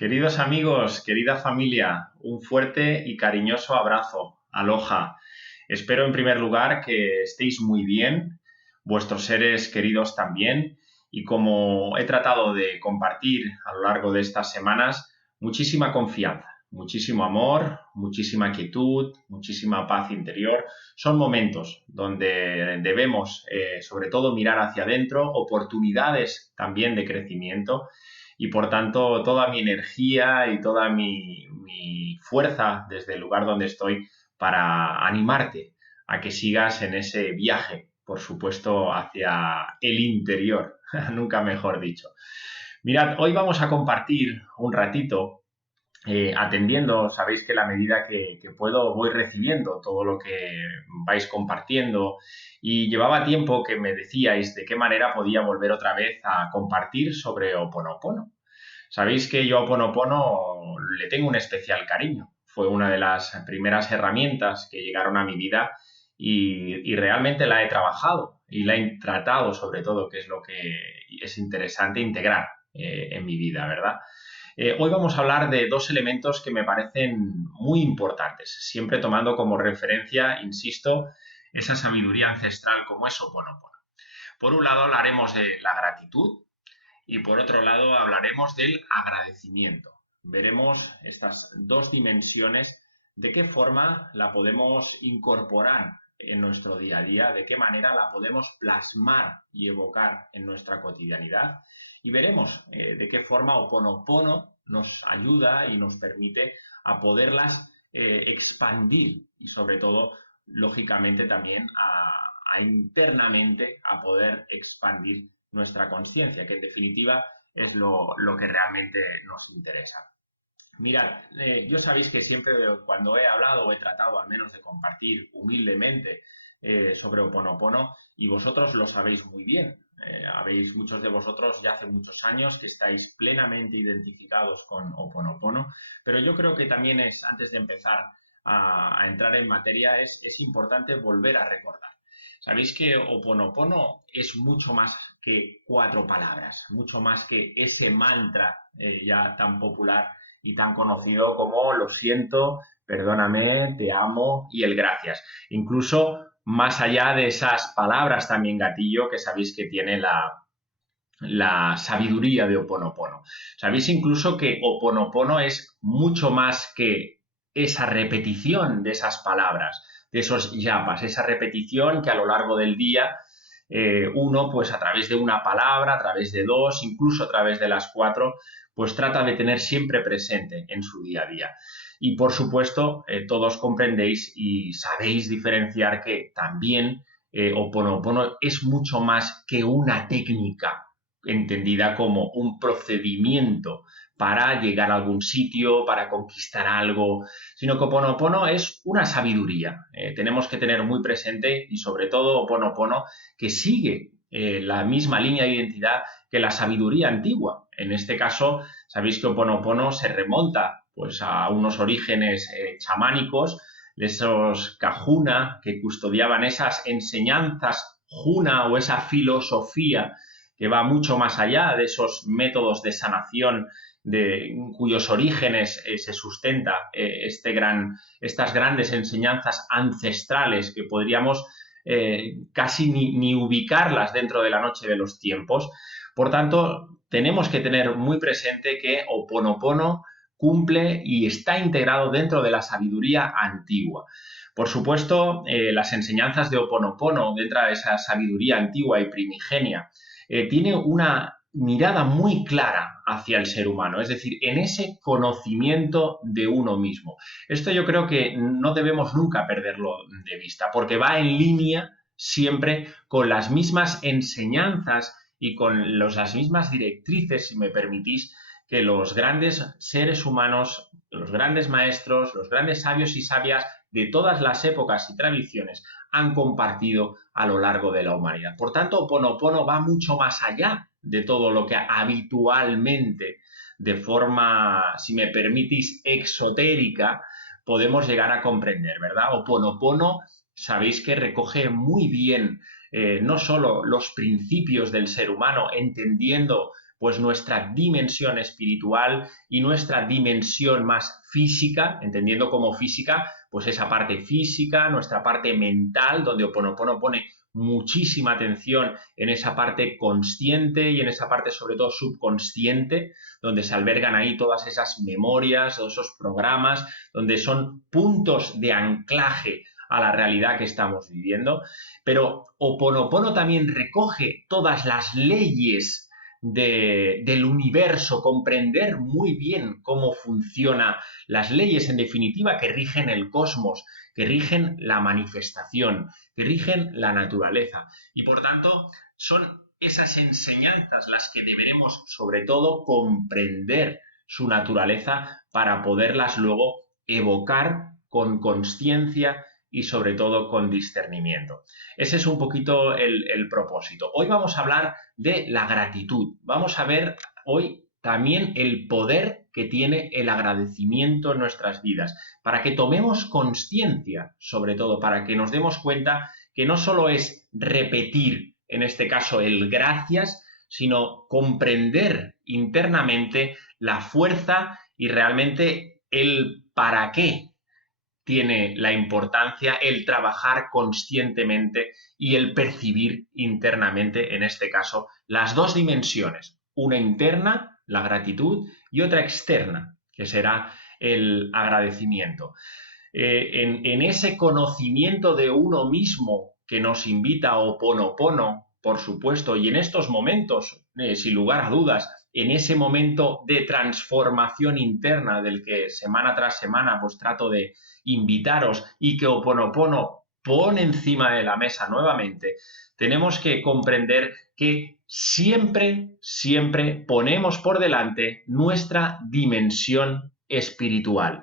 Queridos amigos, querida familia, un fuerte y cariñoso abrazo. Aloha. Espero en primer lugar que estéis muy bien, vuestros seres queridos también, y como he tratado de compartir a lo largo de estas semanas, muchísima confianza, muchísimo amor, muchísima quietud, muchísima paz interior. Son momentos donde debemos, sobre todo, mirar hacia adentro, oportunidades también de crecimiento y por tanto toda mi energía y toda mi fuerza desde el lugar donde estoy para animarte a que sigas en ese viaje, por supuesto, hacia el interior, nunca mejor dicho. Mirad, hoy vamos a compartir un ratito atendiendo, sabéis que a la medida que puedo voy recibiendo todo lo que vais compartiendo y llevaba tiempo que me decíais de qué manera podía volver otra vez a compartir sobre Ho Oponopono. Sabéis que yo a Ho Oponopono le tengo un especial cariño. Fue una de las primeras herramientas que llegaron a mi vida y realmente la he trabajado y la he tratado sobre todo, que es lo que es interesante integrar en mi vida, ¿verdad? Hoy vamos a hablar de dos elementos que me parecen muy importantes, siempre tomando como referencia, insisto, esa sabiduría ancestral como es Ho Oponopono. Por un lado hablaremos de la gratitud y por otro lado hablaremos del agradecimiento. Veremos estas dos dimensiones, de qué forma la podemos incorporar en nuestro día a día, de qué manera la podemos plasmar y evocar en nuestra cotidianidad y veremos de qué forma Ho Oponopono nos ayuda y nos permite a poderlas expandir y sobre todo, lógicamente también a internamente a poder expandir nuestra conciencia, que en definitiva es lo que realmente nos interesa. Mirad, yo sabéis que siempre cuando he hablado o he tratado al menos de compartir humildemente sobre Ho Oponopono, y vosotros lo sabéis muy bien, habéis muchos de vosotros ya hace muchos años que estáis plenamente identificados con Ho Oponopono, pero yo creo que también es, antes de empezar a entrar en materia, es importante volver a recordar. Sabéis que Ho Oponopono es mucho más que 4 palabras, mucho más que ese mantra ya tan popular y tan conocido como lo siento, perdóname, te amo y el gracias. Incluso más allá de esas palabras también gatillo que sabéis que tiene la sabiduría de Ho Oponopono. Sabéis incluso que Ho Oponopono es mucho más que esa repetición de esas palabras, de esos yapas, esa repetición que a lo largo del día uno, pues a través de una palabra, a través de dos, incluso a través de las 4, pues trata de tener siempre presente en su día a día. Y por supuesto, todos comprendéis y sabéis diferenciar que también Ho Oponopono es mucho más que una técnica entendida como un procedimiento para llegar a algún sitio, para conquistar algo, sino que Ho Oponopono es una sabiduría. Tenemos que tener muy presente y sobre todo Ho Oponopono que sigue la misma línea de identidad que la sabiduría antigua. En este caso, sabéis que Ho Oponopono se remonta pues, a unos orígenes chamánicos, de esos kahuna que custodiaban esas enseñanzas juna o esa filosofía que va mucho más allá de esos métodos de sanación cuyos orígenes se sustenta estas grandes enseñanzas ancestrales que podríamos casi ni ubicarlas dentro de la noche de los tiempos. Por tanto, tenemos que tener muy presente que Ho Oponopono cumple y está integrado dentro de la sabiduría antigua. Por supuesto, las enseñanzas de Ho Oponopono dentro de esa sabiduría antigua y primigenia tiene una mirada muy clara hacia el ser humano, es decir, en ese conocimiento de uno mismo. Esto yo creo que no debemos nunca perderlo de vista, porque va en línea siempre con las mismas enseñanzas y con las mismas directrices, si me permitís, que los grandes seres humanos, los grandes maestros, los grandes sabios y sabias de todas las épocas y tradiciones han compartido a lo largo de la humanidad. Por tanto, Ho Oponopono va mucho más allá de todo lo que habitualmente, de forma, si me permitís, exotérica, podemos llegar a comprender, ¿verdad? Ho Oponopono, sabéis que recoge muy bien no solo los principios del ser humano, entendiendo pues nuestra dimensión espiritual y nuestra dimensión más física, entendiendo como física, pues esa parte física, nuestra parte mental, donde Ho'oponopono pone muchísima atención en esa parte consciente y en esa parte sobre todo subconsciente, donde se albergan ahí todas esas memorias, todos esos programas, donde son puntos de anclaje a la realidad que estamos viviendo. Pero Ho'oponopono también recoge todas las leyes del universo, comprender muy bien cómo funcionan las leyes, en definitiva, que rigen el cosmos, que rigen la manifestación, que rigen la naturaleza. Y por tanto, son esas enseñanzas las que deberemos, sobre todo, comprender su naturaleza para poderlas luego evocar con consciencia y sobre todo con discernimiento. Ese es un poquito el propósito. Hoy vamos a hablar de la gratitud. Vamos a ver hoy también el poder que tiene el agradecimiento en nuestras vidas, para que tomemos conciencia, sobre todo, para que nos demos cuenta que no solo es repetir, en este caso, el gracias, sino comprender internamente la fuerza y realmente el para qué tiene la importancia el trabajar conscientemente y el percibir internamente, en este caso, las dos dimensiones, una interna, la gratitud, y otra externa, que será el agradecimiento. En ese conocimiento de uno mismo que nos invita a Ho'oponopono, por supuesto, y en estos momentos, sin lugar a dudas, en ese momento de transformación interna del que semana tras semana pues trato de invitaros y que Ho'oponopono pone encima de la mesa nuevamente, tenemos que comprender que siempre ponemos por delante nuestra dimensión espiritual.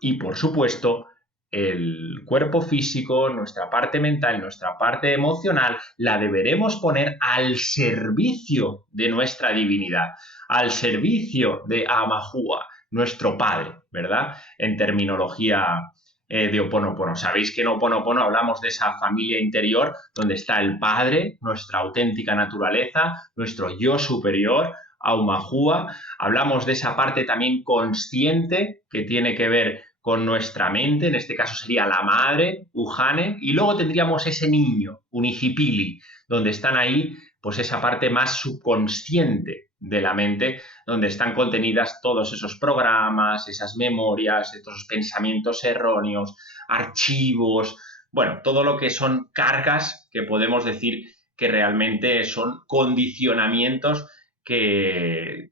Y, por supuesto, el cuerpo físico, nuestra parte mental, nuestra parte emocional, la deberemos poner al servicio de nuestra divinidad, al servicio de Amahua, nuestro Padre, ¿verdad? En terminología de Ho'oponopono. Sabéis que en Ho'oponopono hablamos de esa familia interior donde está el Padre, nuestra auténtica naturaleza, nuestro yo superior, Aumahua. Hablamos de esa parte también consciente que tiene que ver con nuestra mente, en este caso sería la madre, Ujane, y luego tendríamos ese niño, Unihipili, donde están ahí pues esa parte más subconsciente de la mente, donde están contenidas todos esos programas, esas memorias, esos pensamientos erróneos, archivos, bueno, todo lo que son cargas que podemos decir que realmente son condicionamientos que,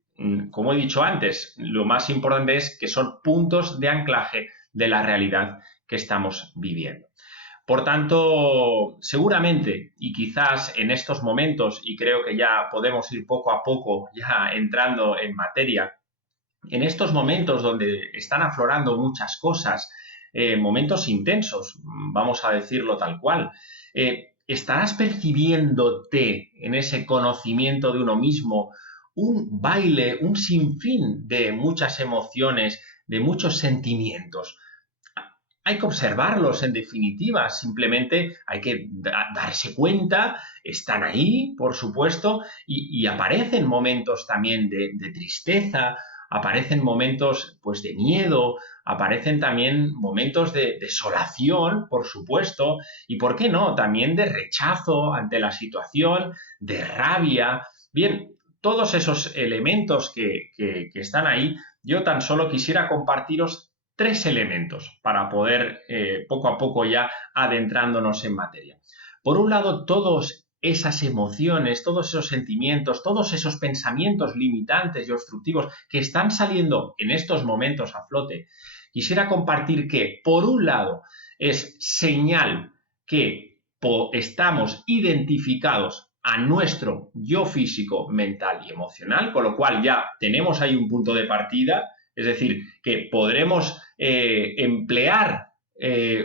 como he dicho antes, lo más importante es que son puntos de anclaje de la realidad que estamos viviendo. Por tanto, seguramente, y quizás en estos momentos, y creo que ya podemos ir poco a poco ya entrando en materia, en estos momentos donde están aflorando muchas cosas, momentos intensos, vamos a decirlo tal cual, estarás percibiéndote en ese conocimiento de uno mismo un baile, un sinfín de muchas emociones, de muchos sentimientos. Hay que observarlos, en definitiva, simplemente hay que darse cuenta, están ahí, por supuesto, y aparecen momentos también de tristeza, aparecen momentos pues, de miedo, aparecen también momentos de desolación, por supuesto, y por qué no, también de rechazo ante la situación, de rabia. Bien, todos esos elementos que están ahí, yo tan solo quisiera compartiros 3 elementos para poder poco a poco ya adentrándonos en materia. Por un lado, todas esas emociones, todos esos sentimientos, todos esos pensamientos limitantes y obstructivos que están saliendo en estos momentos a flote, quisiera compartir que, por un lado, es señal que estamos identificados a nuestro yo físico, mental y emocional, con lo cual ya tenemos ahí un punto de partida. Es decir, que podremos emplear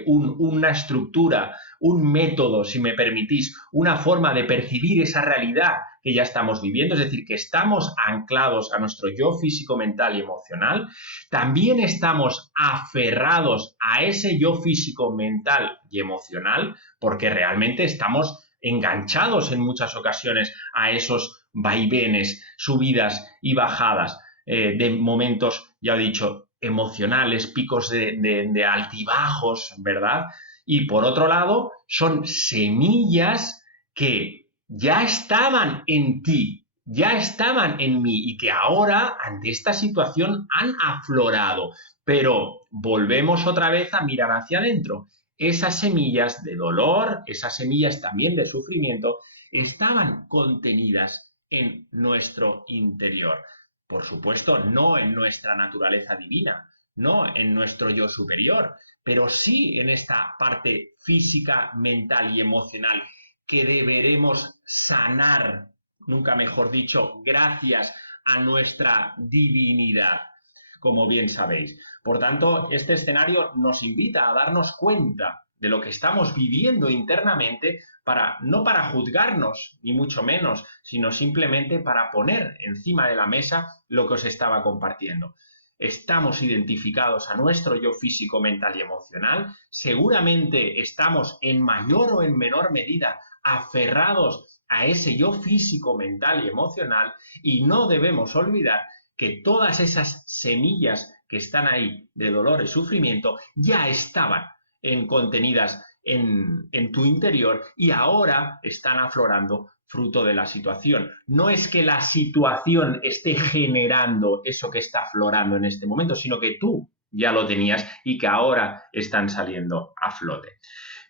una estructura, un método, si me permitís, una forma de percibir esa realidad que ya estamos viviendo, es decir, que estamos anclados a nuestro yo físico, mental y emocional. También estamos aferrados a ese yo físico, mental y emocional, porque realmente estamos enganchados en muchas ocasiones a esos vaivenes, subidas y bajadas, de momentos, ya he dicho, emocionales, picos de altibajos, ¿verdad? Y por otro lado, son semillas que ya estaban en ti, ya estaban en mí y que ahora, ante esta situación, han aflorado. Pero volvemos otra vez a mirar hacia adentro. Esas semillas de dolor, esas semillas también de sufrimiento, estaban contenidas en nuestro interior. Por supuesto, no en nuestra naturaleza divina, no en nuestro yo superior, pero sí en esta parte física, mental y emocional que deberemos sanar, nunca mejor dicho, gracias a nuestra divinidad, como bien sabéis. Por tanto, este escenario nos invita a darnos cuenta de lo que estamos viviendo internamente no para juzgarnos, ni mucho menos, sino simplemente para poner encima de la mesa lo que os estaba compartiendo. Estamos identificados a nuestro yo físico, mental y emocional. Seguramente estamos en mayor o en menor medida aferrados a ese yo físico, mental y emocional, y no debemos olvidar que todas esas semillas que están ahí de dolor y sufrimiento ya estaban contenidas en tu interior y ahora están aflorando fruto de la situación. No es que la situación esté generando eso que está aflorando en este momento, sino que tú ya lo tenías y que ahora están saliendo a flote.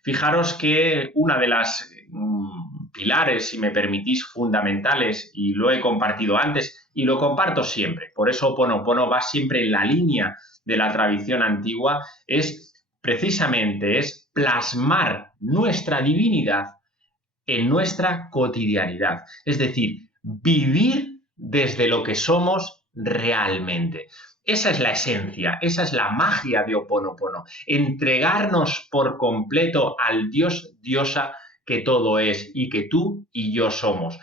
Fijaros que una de las pilares, si me permitís, fundamentales, y lo he compartido antes y lo comparto siempre, por eso Ho'oponopono va siempre en la línea de la tradición antigua, es plasmar nuestra divinidad en nuestra cotidianidad. Es decir, vivir desde lo que somos realmente. Esa es la esencia, esa es la magia de Ho'oponopono. Entregarnos por completo al Dios, diosa que todo es y que tú y yo somos.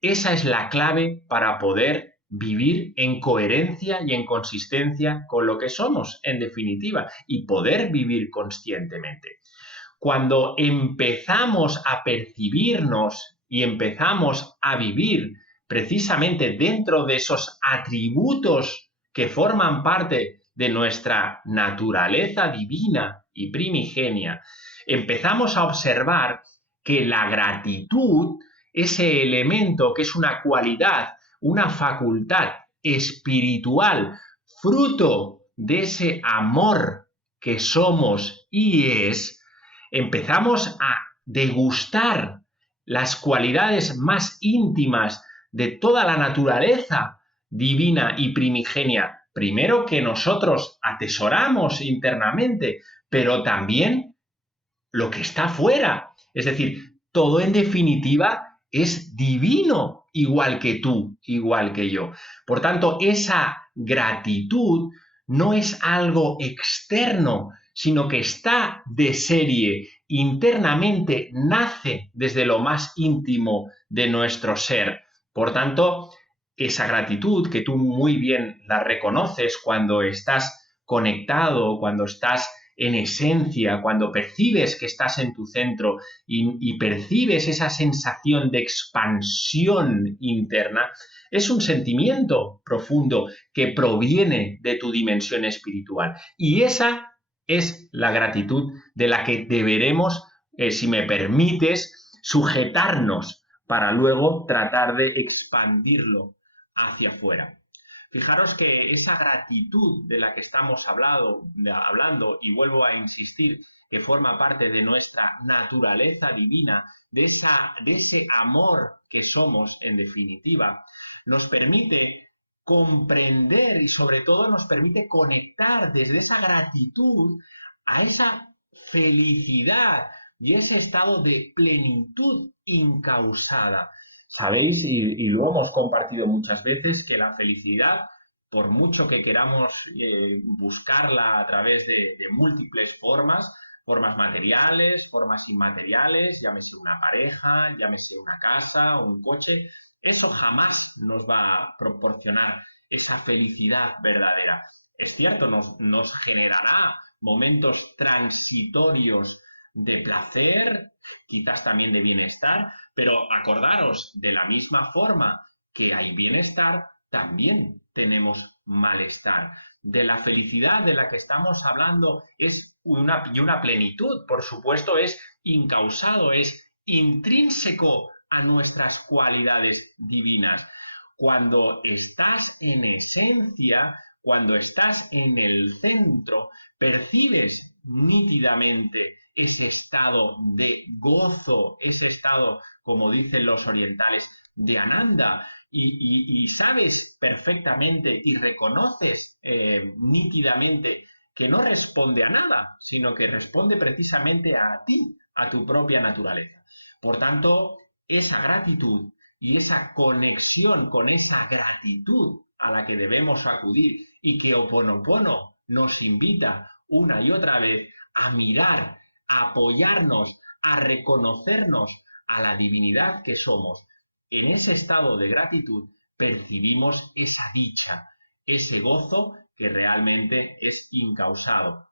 Esa es la clave para poder vivir en coherencia y en consistencia con lo que somos, en definitiva, y poder vivir conscientemente. Cuando empezamos a percibirnos y empezamos a vivir precisamente dentro de esos atributos que forman parte de nuestra naturaleza divina y primigenia, empezamos a observar que la gratitud, ese elemento que es una cualidad, una facultad espiritual, fruto de ese amor que somos y empezamos a degustar las cualidades más íntimas de toda la naturaleza divina y primigenia, primero que nosotros atesoramos internamente, pero también lo que está fuera. Es decir, todo en definitiva es divino, igual que tú, igual que yo. Por tanto, esa gratitud no es algo externo, sino que está de serie, internamente nace desde lo más íntimo de nuestro ser. Por tanto, esa gratitud que tú muy bien la reconoces cuando estás conectado, cuando estás en esencia, cuando percibes que estás en tu centro y percibes esa sensación de expansión interna, es un sentimiento profundo que proviene de tu dimensión espiritual. Y esa es la gratitud de la que deberemos, si me permites, sujetarnos para luego tratar de expandirlo hacia afuera. Fijaros que esa gratitud de la que estamos hablando, y vuelvo a insistir, que forma parte de nuestra naturaleza divina, de ese amor que somos en definitiva, nos permite comprender y sobre todo nos permite conectar desde esa gratitud a esa felicidad y ese estado de plenitud incausada. Sabéis, y lo hemos compartido muchas veces, que la felicidad, por mucho que queramos buscarla a través de múltiples formas materiales, formas inmateriales, llámese una pareja, llámese una casa, un coche, eso jamás nos va a proporcionar esa felicidad verdadera. Es cierto, nos generará momentos transitorios de placer, quizás también de bienestar, pero acordaros, de la misma forma que hay bienestar, también tenemos malestar. De la felicidad de la que estamos hablando es una plenitud, por supuesto, es incausado, es intrínseco a nuestras cualidades divinas. Cuando estás en esencia, cuando estás en el centro, percibes nítidamente ese estado de gozo, ese estado, como dicen los orientales, de Ananda, y sabes perfectamente y reconoces nítidamente que no responde a nada, sino que responde precisamente a ti, a tu propia naturaleza. Por tanto, esa gratitud y esa conexión con esa gratitud a la que debemos acudir y que Ho'oponopono nos invita una y otra vez a mirar, a apoyarnos, a reconocernos a la divinidad que somos. En ese estado de gratitud percibimos esa dicha, ese gozo que realmente es incausado.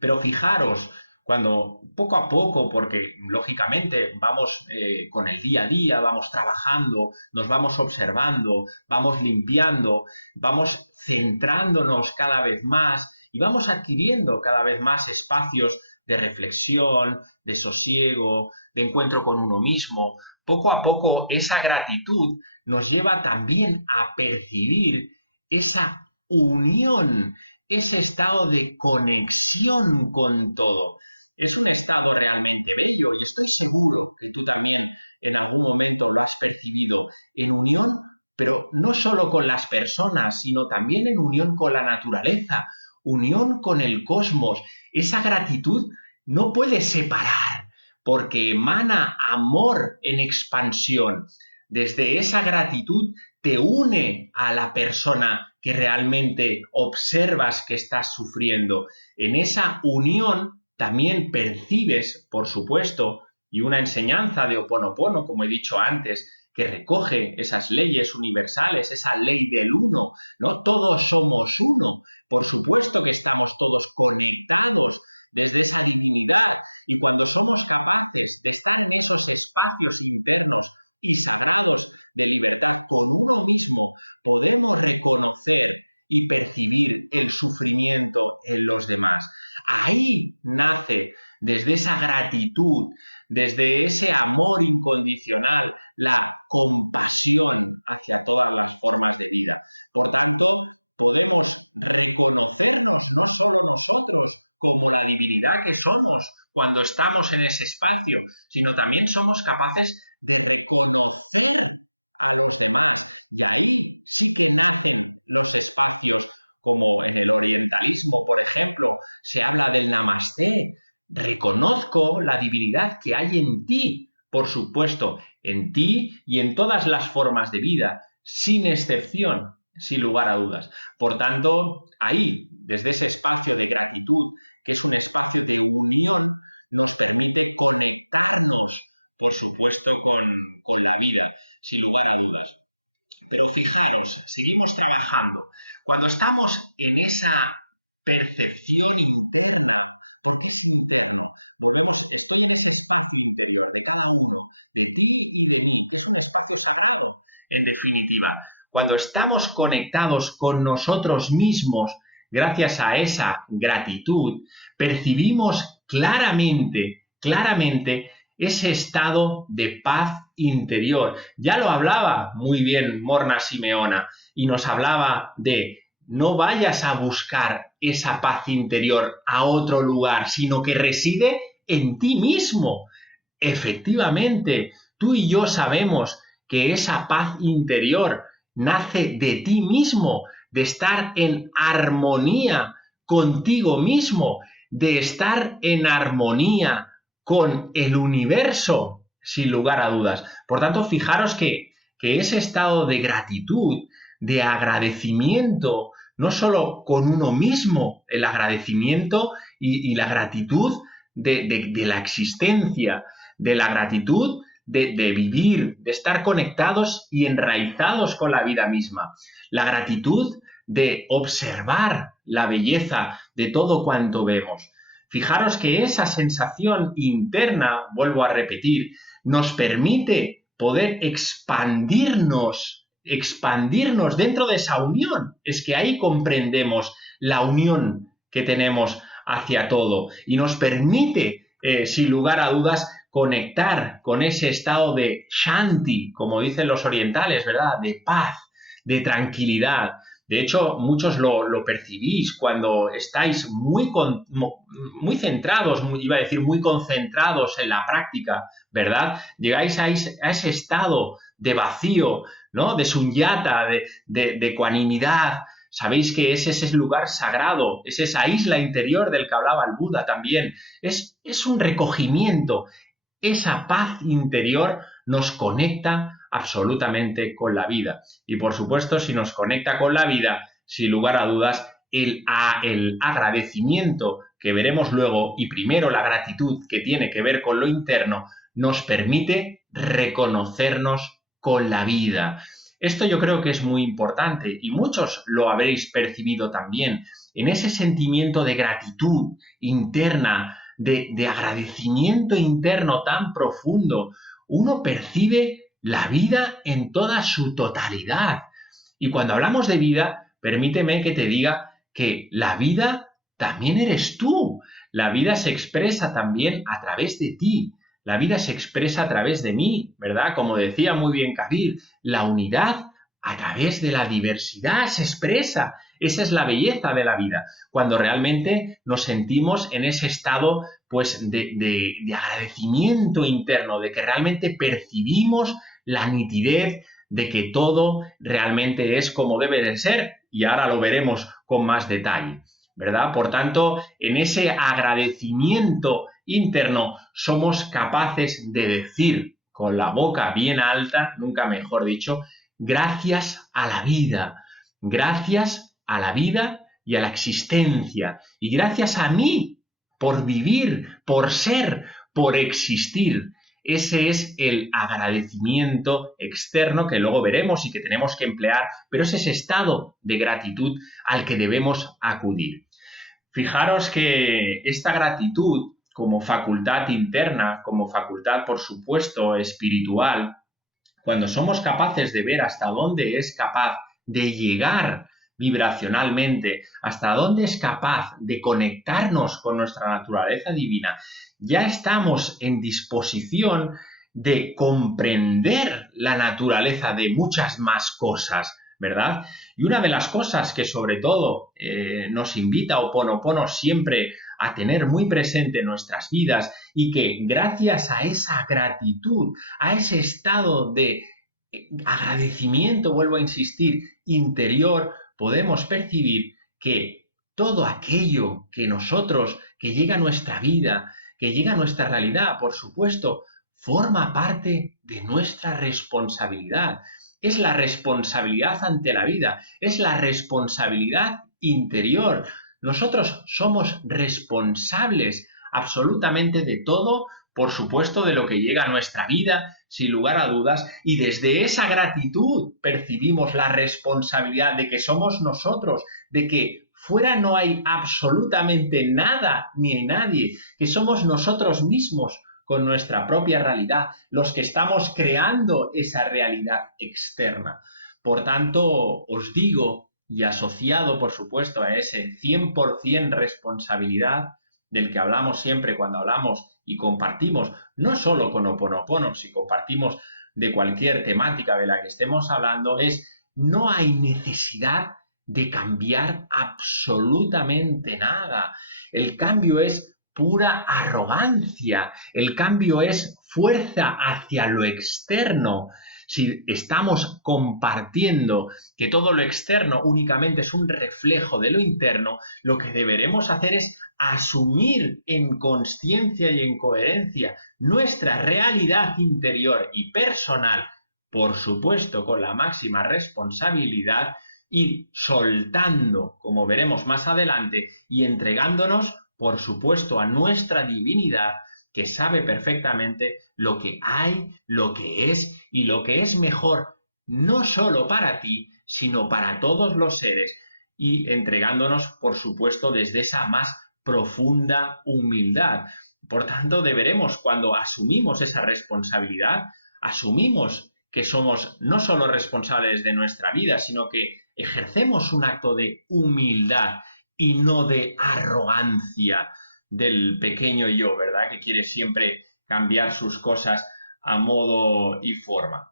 Pero fijaros, cuando poco a poco, porque lógicamente vamos con el día a día, vamos trabajando, nos vamos observando, vamos limpiando, vamos centrándonos cada vez más y vamos adquiriendo cada vez más espacios de reflexión, de sosiego, de encuentro con uno mismo. Poco a poco esa gratitud nos lleva también a percibir esa unión, ese estado de conexión con todo. Es un estado realmente bello y estoy seguro que tú también en algún momento lo has percibido en unión, pero no solo con las personas, sino también en unión con la naturaleza, unión con el cosmos. Esa gratitud no puede separar porque emana amor en expansión. Desde esa gratitud te une a la persona que realmente observas que estás sufriendo. En esa unión también percibes, por supuesto, y una enseñanza de Ho'oponopono, como he dicho antes, que recoge esas leyes universales, esa ley del uno, ¿no? Todos somos uno. Por supuesto que estamos todos conectados desde esa divinidad, y cuando somos capaces de estar en esos espacios internos y sagrados de libertad con uno mismo, podemos reconocer y percibir el sufrimiento en los demás. Ahí nace, desde esa gratitud, desde ese amor incondicional, la compasión hacia todas las formas de vida. Por tanto, podemos reconocernos no solo nosotros como la divinidad que somos cuando estamos en ese espacio, sino también somos capaces de reconocer a los demás. Y ahí sí que nacen los espacios, como en el orientalismo, por ejemplo, se habla del namasté. Reconozco la divinidad que hay en ti, por supuesto, en ti y en todas las formas de vida, sin excepción, sin lugar a dudas. Por tanto, ahí, desde ese espacio de gratitud, que es un espacio de unión, nos permite conectarnos, por supuesto, con la vida, sin lugar a dudas. Pero fijaros, seguimos trabajando. Cuando estamos en esa percepción interna, ¿por qué es interno? Estoy en ese espacio interior de cada uno, de ti y de mí, que es un espacio sagrado, en definitiva. Cuando estamos conectados con nosotros mismos, gracias a esa gratitud, percibimos claramente ese estado de paz interior. Ya lo hablaba muy bien Morna Simeona y nos hablaba de no vayas a buscar esa paz interior a otro lugar, sino que reside en ti mismo. Efectivamente, tú y yo sabemos que esa paz interior nace de ti mismo, de estar en armonía contigo mismo, de estar en armonía con el universo, sin lugar a dudas. Por tanto, fijaros que ese estado de gratitud, de agradecimiento, no solo con uno mismo, el agradecimiento y la gratitud de la existencia, de la gratitud de vivir, de estar conectados y enraizados con la vida misma. La gratitud de observar la belleza de todo cuanto vemos. Fijaros que esa sensación interna, vuelvo a repetir, nos permite poder expandirnos expandirnos dentro de esa unión. Es que ahí comprendemos la unión que tenemos hacia todo y nos permite, sin lugar a dudas, conectar con ese estado de shanti, como dicen los orientales, ¿verdad? De paz, de tranquilidad. De hecho, muchos lo percibís cuando estáis muy centrados, iba a decir muy concentrados en la práctica, ¿verdad? Llegáis a ese estado de vacío, ¿no? De sunyata, de ecuanimidad. Sabéis que es ese lugar sagrado, es esa isla interior del que hablaba el Buda también. Es un recogimiento. Esa paz interior nos conecta absolutamente con la vida. Y por supuesto, si nos conecta con la vida, sin lugar a dudas, el agradecimiento que veremos luego y primero la gratitud que tiene que ver con lo interno, nos permite reconocernos con la vida. Esto yo creo que es muy importante y muchos lo habréis percibido también en ese sentimiento de gratitud interna, de agradecimiento interno tan profundo. Uno percibe la vida en toda su totalidad. Y cuando hablamos de vida, permíteme que te diga que la vida también eres tú. La vida se expresa también a través de ti. La vida se expresa a través de mí, ¿verdad? Como decía muy bien Kabir, la unidad a través de la diversidad se expresa. Esa es la belleza de la vida, cuando realmente nos sentimos en ese estado pues, de agradecimiento interno, de que realmente percibimos la nitidez de que todo realmente es como debe de ser, y ahora lo veremos con más detalle, ¿verdad? Por tanto, en ese agradecimiento interno somos capaces de decir con la boca bien alta, nunca mejor dicho, gracias a la vida, gracias a la vida y a la existencia, y gracias a mí por vivir, por ser, por existir. Ese es el agradecimiento externo que luego veremos y que tenemos que emplear, pero es ese estado de gratitud al que debemos acudir. Fijaros que esta gratitud como facultad interna, como facultad, por supuesto, espiritual, cuando somos capaces de ver hasta dónde es capaz de llegar vibracionalmente, hasta dónde es capaz de conectarnos con nuestra naturaleza divina, ya estamos en disposición de comprender la naturaleza de muchas más cosas, ¿verdad? Y una de las cosas que sobre todo nos invita Ho'oponopono siempre a tener muy presente en nuestras vidas y que gracias a esa gratitud, a ese estado de agradecimiento, vuelvo a insistir, interior, podemos percibir que todo aquello que nosotros, que llega a nuestra vida, que llega a nuestra realidad, por supuesto, forma parte de nuestra responsabilidad. Es la responsabilidad ante la vida, es la responsabilidad interior. Nosotros somos responsables absolutamente de todo, por supuesto, de lo que llega a nuestra vida, sin lugar a dudas, y desde esa gratitud percibimos la responsabilidad de que somos nosotros, de que fuera no hay absolutamente nada ni nadie, que somos nosotros mismos con nuestra propia realidad, los que estamos creando esa realidad externa. Por tanto, os digo, y asociado, por supuesto, a ese 100% responsabilidad del que hablamos siempre cuando hablamos y compartimos, no solo con Ho'oponopono, si compartimos de cualquier temática de la que estemos hablando, es no hay necesidad de cambiar absolutamente nada. El cambio es pura arrogancia, el cambio es fuerza hacia lo externo. Si estamos compartiendo que todo lo externo únicamente es un reflejo de lo interno, lo que deberemos hacer es asumir en consciencia y en coherencia nuestra realidad interior y personal, por supuesto con la máxima responsabilidad, ir soltando, como veremos más adelante, y entregándonos, por supuesto, a nuestra divinidad, que sabe perfectamente lo que hay, lo que es y lo que es mejor, no solo para ti, sino para todos los seres, y entregándonos, por supuesto, desde esa más profunda humildad. Por tanto, deberemos, cuando asumimos esa responsabilidad, asumimos que somos no solo responsables de nuestra vida, sino que ejercemos un acto de humildad y no de arrogancia del pequeño yo, ¿verdad? Que quiere siempre cambiar sus cosas a modo y forma.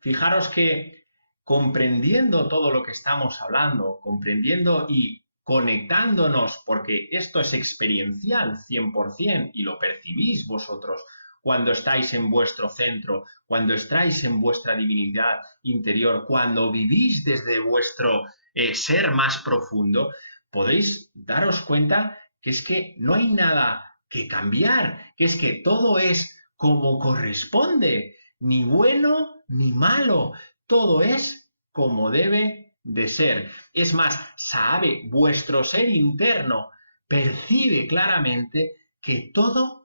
Fijaros que comprendiendo todo lo que estamos hablando, comprendiendo y conectándonos, porque esto es experiencial 100% y lo percibís vosotros cuando estáis en vuestro centro, cuando estáis en vuestra divinidad interior, cuando vivís desde vuestro ser más profundo, podéis daros cuenta que es que no hay nada que cambiar, que es que todo es como corresponde, ni bueno ni malo, todo es como debe de ser. Es más, sabe, vuestro ser interno percibe claramente que todo,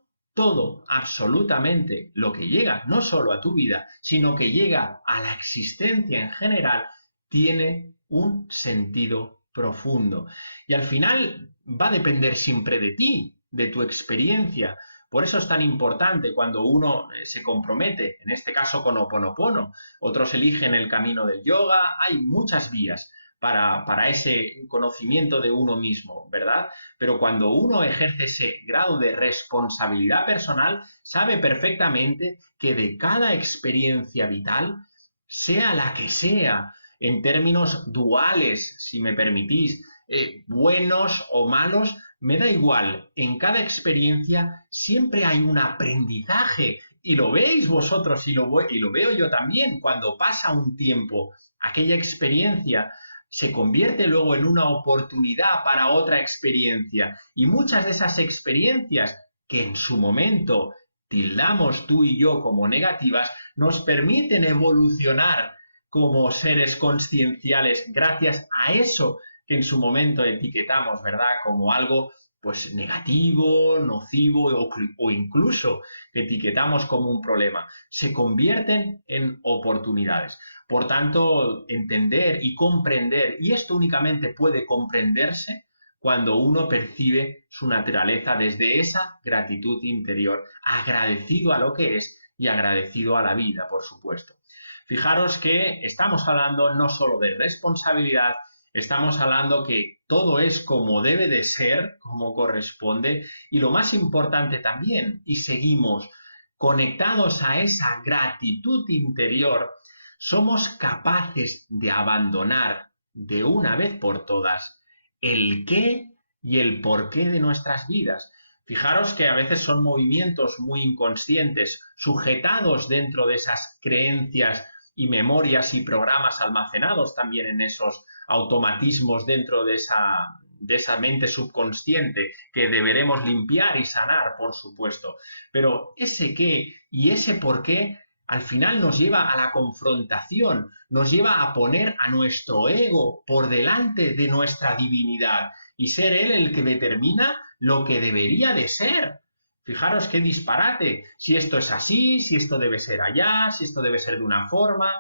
absolutamente lo que llega, no solo a tu vida, sino que llega a la existencia en general, tiene un sentido profundo. Y al final va a depender siempre de ti, de tu experiencia. Por eso es tan importante cuando uno se compromete, en este caso con Ho'oponopono. Otros eligen el camino del yoga, hay muchas vías para ese conocimiento de uno mismo, ¿verdad? Pero cuando uno ejerce ese grado de responsabilidad personal, sabe perfectamente que de cada experiencia vital, sea la que sea, en términos duales, si me permitís, buenos o malos, me da igual, en cada experiencia siempre hay un aprendizaje y lo veis vosotros y lo veo yo también. Cuando pasa un tiempo, aquella experiencia se convierte luego en una oportunidad para otra experiencia y muchas de esas experiencias que en su momento tildamos tú y yo como negativas, nos permiten evolucionar como seres conscienciales gracias a eso que en su momento etiquetamos, ¿verdad? Como algo pues negativo, nocivo o incluso que etiquetamos como un problema, se convierten en oportunidades. Por tanto, entender y comprender, y esto únicamente puede comprenderse cuando uno percibe su naturaleza desde esa gratitud interior, agradecido a lo que es y agradecido a la vida, por supuesto. Fijaros que estamos hablando no solo de responsabilidad, estamos hablando que todo es como debe de ser, como corresponde, y lo más importante también, y seguimos conectados a esa gratitud interior, somos capaces de abandonar de una vez por todas el qué y el porqué de nuestras vidas. Fijaros que a veces son movimientos muy inconscientes, sujetados dentro de esas creencias y memorias y programas almacenados también en esos automatismos dentro de esa mente subconsciente que deberemos limpiar y sanar, por supuesto. Pero ese qué y ese por qué al final nos lleva a la confrontación, nos lleva a poner a nuestro ego por delante de nuestra divinidad y ser él el que determina lo que debería de ser. Fijaros qué disparate, si esto es así, si esto debe ser allá, si esto debe ser de una forma.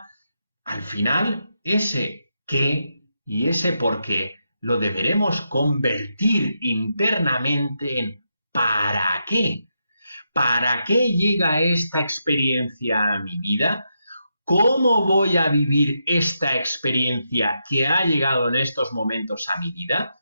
Al final, ese qué y ese por qué lo deberemos convertir internamente en ¿para qué? ¿Para qué llega esta experiencia a mi vida? ¿Cómo voy a vivir esta experiencia que ha llegado en estos momentos a mi vida?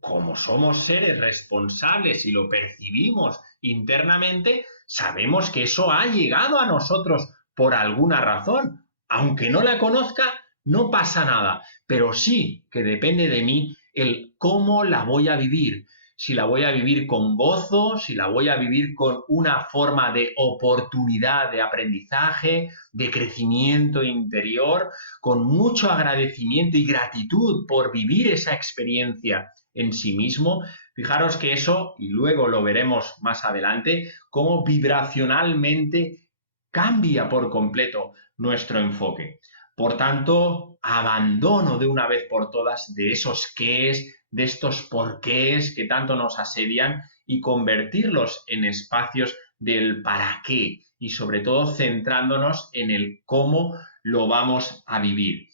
Como somos seres responsables y lo percibimos internamente, sabemos que eso ha llegado a nosotros por alguna razón. Aunque no la conozca, no pasa nada, pero sí que depende de mí el cómo la voy a vivir. Si la voy a vivir con gozo, si la voy a vivir con una forma de oportunidad de aprendizaje, de crecimiento interior, con mucho agradecimiento y gratitud por vivir esa experiencia en sí mismo. Fijaros que eso, y luego lo veremos más adelante, cómo vibracionalmente cambia por completo nuestro enfoque. Por tanto, abandono de una vez por todas de esos qués, de estos porqués que tanto nos asedian y convertirlos en espacios del para qué y sobre todo centrándonos en el cómo lo vamos a vivir.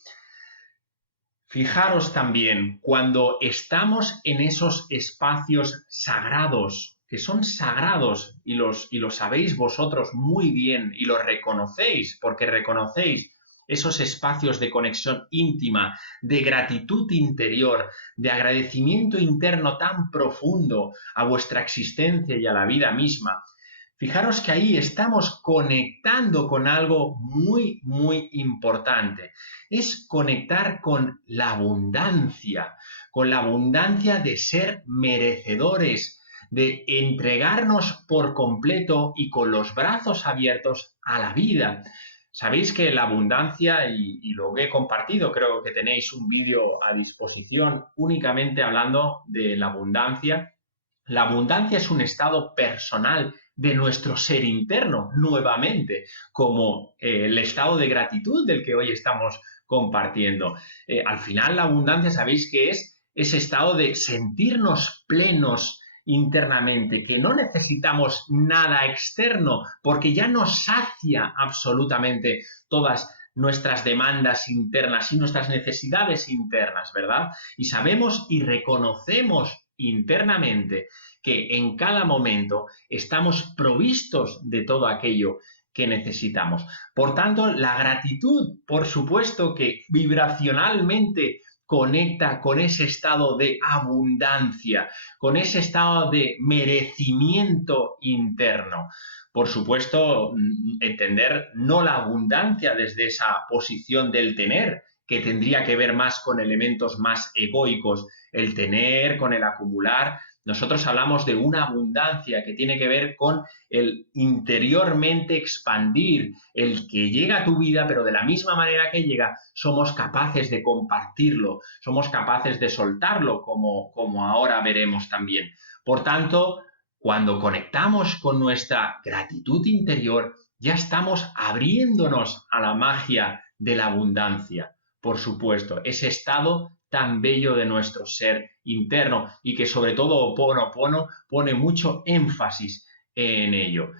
Fijaros también, cuando estamos en esos espacios sagrados que son sagrados y los sabéis vosotros muy bien y los reconocéis porque reconocéis esos espacios de conexión íntima, de gratitud interior, de agradecimiento interno tan profundo a vuestra existencia y a la vida misma. Fijaros que ahí estamos conectando con algo muy, muy importante. Es conectar con la abundancia de ser merecedores, de entregarnos por completo y con los brazos abiertos a la vida. Sabéis que la abundancia, y lo he compartido, creo que tenéis un vídeo a disposición únicamente hablando de la abundancia. La abundancia es un estado personal de nuestro ser interno, nuevamente, como el estado de gratitud del que hoy estamos compartiendo. Al final, la abundancia, sabéis que es ese estado de sentirnos plenos internamente, que no necesitamos nada externo, porque ya nos sacia absolutamente todas nuestras demandas internas y nuestras necesidades internas, ¿verdad? Y sabemos y reconocemos internamente que en cada momento estamos provistos de todo aquello que necesitamos. Por tanto, la gratitud, por supuesto que vibracionalmente conecta con ese estado de abundancia, con ese estado de merecimiento interno. Por supuesto, entender no la abundancia desde esa posición del tener, que tendría que ver más con elementos más egoicos, el tener, con el acumular. Nosotros hablamos de una abundancia que tiene que ver con el interiormente expandir, el que llega a tu vida, pero de la misma manera que llega, somos capaces de compartirlo, somos capaces de soltarlo, como ahora veremos también. Por tanto, cuando conectamos con nuestra gratitud interior, ya estamos abriéndonos a la magia de la abundancia. Por supuesto, ese estado tan bello de nuestro ser interno y que sobre todo Ho'oponopono pone mucho énfasis en ello.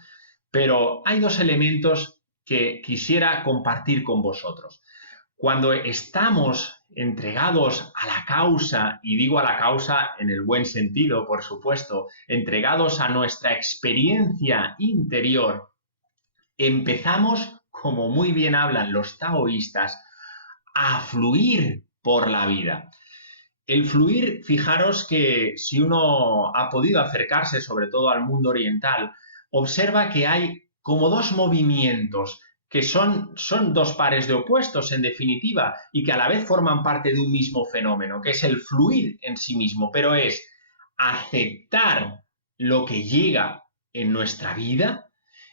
Pero hay dos elementos que quisiera compartir con vosotros. Cuando estamos entregados a la causa, y digo a la causa en el buen sentido, por supuesto, entregados a nuestra experiencia interior, empezamos, como muy bien hablan los taoístas, a fluir por la vida. El fluir, fijaros que si uno ha podido acercarse sobre todo al mundo oriental, observa que hay como dos movimientos que son dos pares de opuestos en definitiva y que a la vez forman parte de un mismo fenómeno, que es el fluir en sí mismo, pero es aceptar lo que llega en nuestra vida.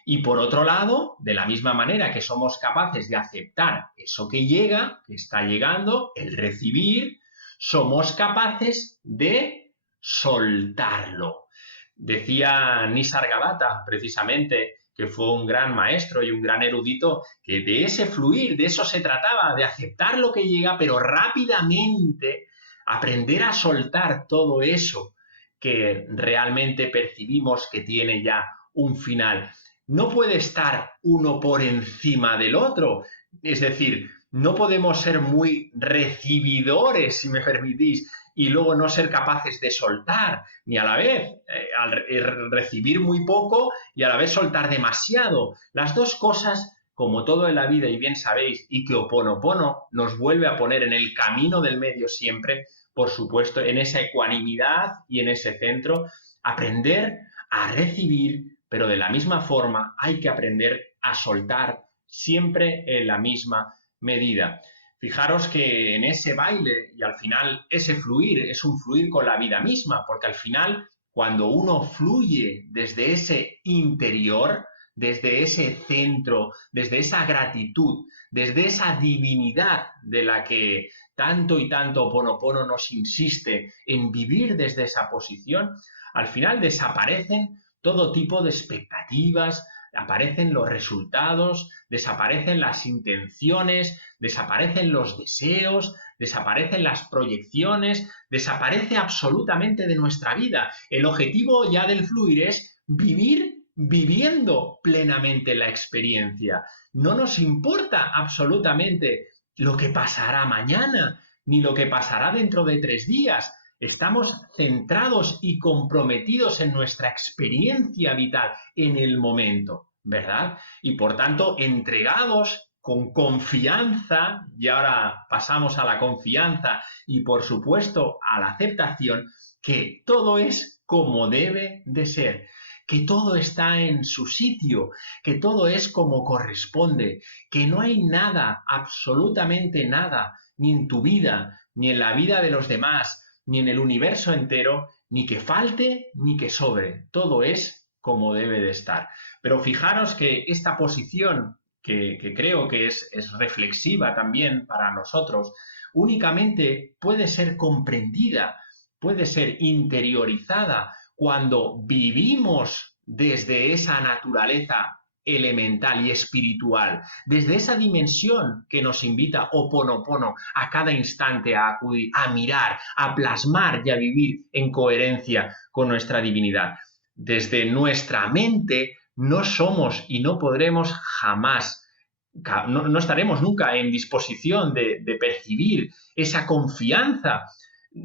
Y por otro lado, de la misma manera que somos capaces de aceptar eso que llega, que está llegando, el recibir, somos capaces de soltarlo. Decía Nisargadatta, precisamente, que fue un gran maestro y un gran erudito, que de ese fluir, de eso se trataba, de aceptar lo que llega, pero rápidamente aprender a soltar todo eso que realmente percibimos que tiene ya un final. No puede estar uno por encima del otro, es decir, no podemos ser muy recibidores, si me permitís, y luego no ser capaces de soltar, ni a la vez recibir muy poco y a la vez soltar demasiado. Las dos cosas, como todo en la vida, y bien sabéis, y que Ho'oponopono nos vuelve a poner en el camino del medio siempre, por supuesto, en esa ecuanimidad y en ese centro, aprender a recibir, pero de la misma forma hay que aprender a soltar siempre en la misma medida. Fijaros que en ese baile y al final ese fluir es un fluir con la vida misma, porque al final cuando uno fluye desde ese interior, desde ese centro, desde esa gratitud, desde esa divinidad de la que tanto y tanto Ho'oponopono nos insiste en vivir desde esa posición, al final desaparecen todo tipo de expectativas, aparecen los resultados, desaparecen las intenciones, desaparecen los deseos, desaparecen las proyecciones, desaparece absolutamente de nuestra vida. El objetivo ya del fluir es vivir viviendo plenamente la experiencia. No nos importa absolutamente lo que pasará mañana, ni lo que pasará dentro de 3 días. Estamos centrados y comprometidos en nuestra experiencia vital en el momento, ¿verdad? Y por tanto, entregados con confianza, y ahora pasamos a la confianza y por supuesto a la aceptación, que todo es como debe de ser, que todo está en su sitio, que todo es como corresponde, que no hay nada, absolutamente nada, ni en tu vida, ni en la vida de los demás, ni en el universo entero, ni que falte, ni que sobre. Todo es como debe de estar. Pero fijaros que esta posición, que creo que es reflexiva también para nosotros, únicamente puede ser comprendida, puede ser interiorizada cuando vivimos desde esa naturaleza elemental y espiritual, desde esa dimensión que nos invita Ho'oponopono a cada instante a acudir, a mirar, a plasmar y a vivir en coherencia con nuestra divinidad. Desde nuestra mente no somos y no podremos jamás, no estaremos nunca en disposición de percibir esa confianza.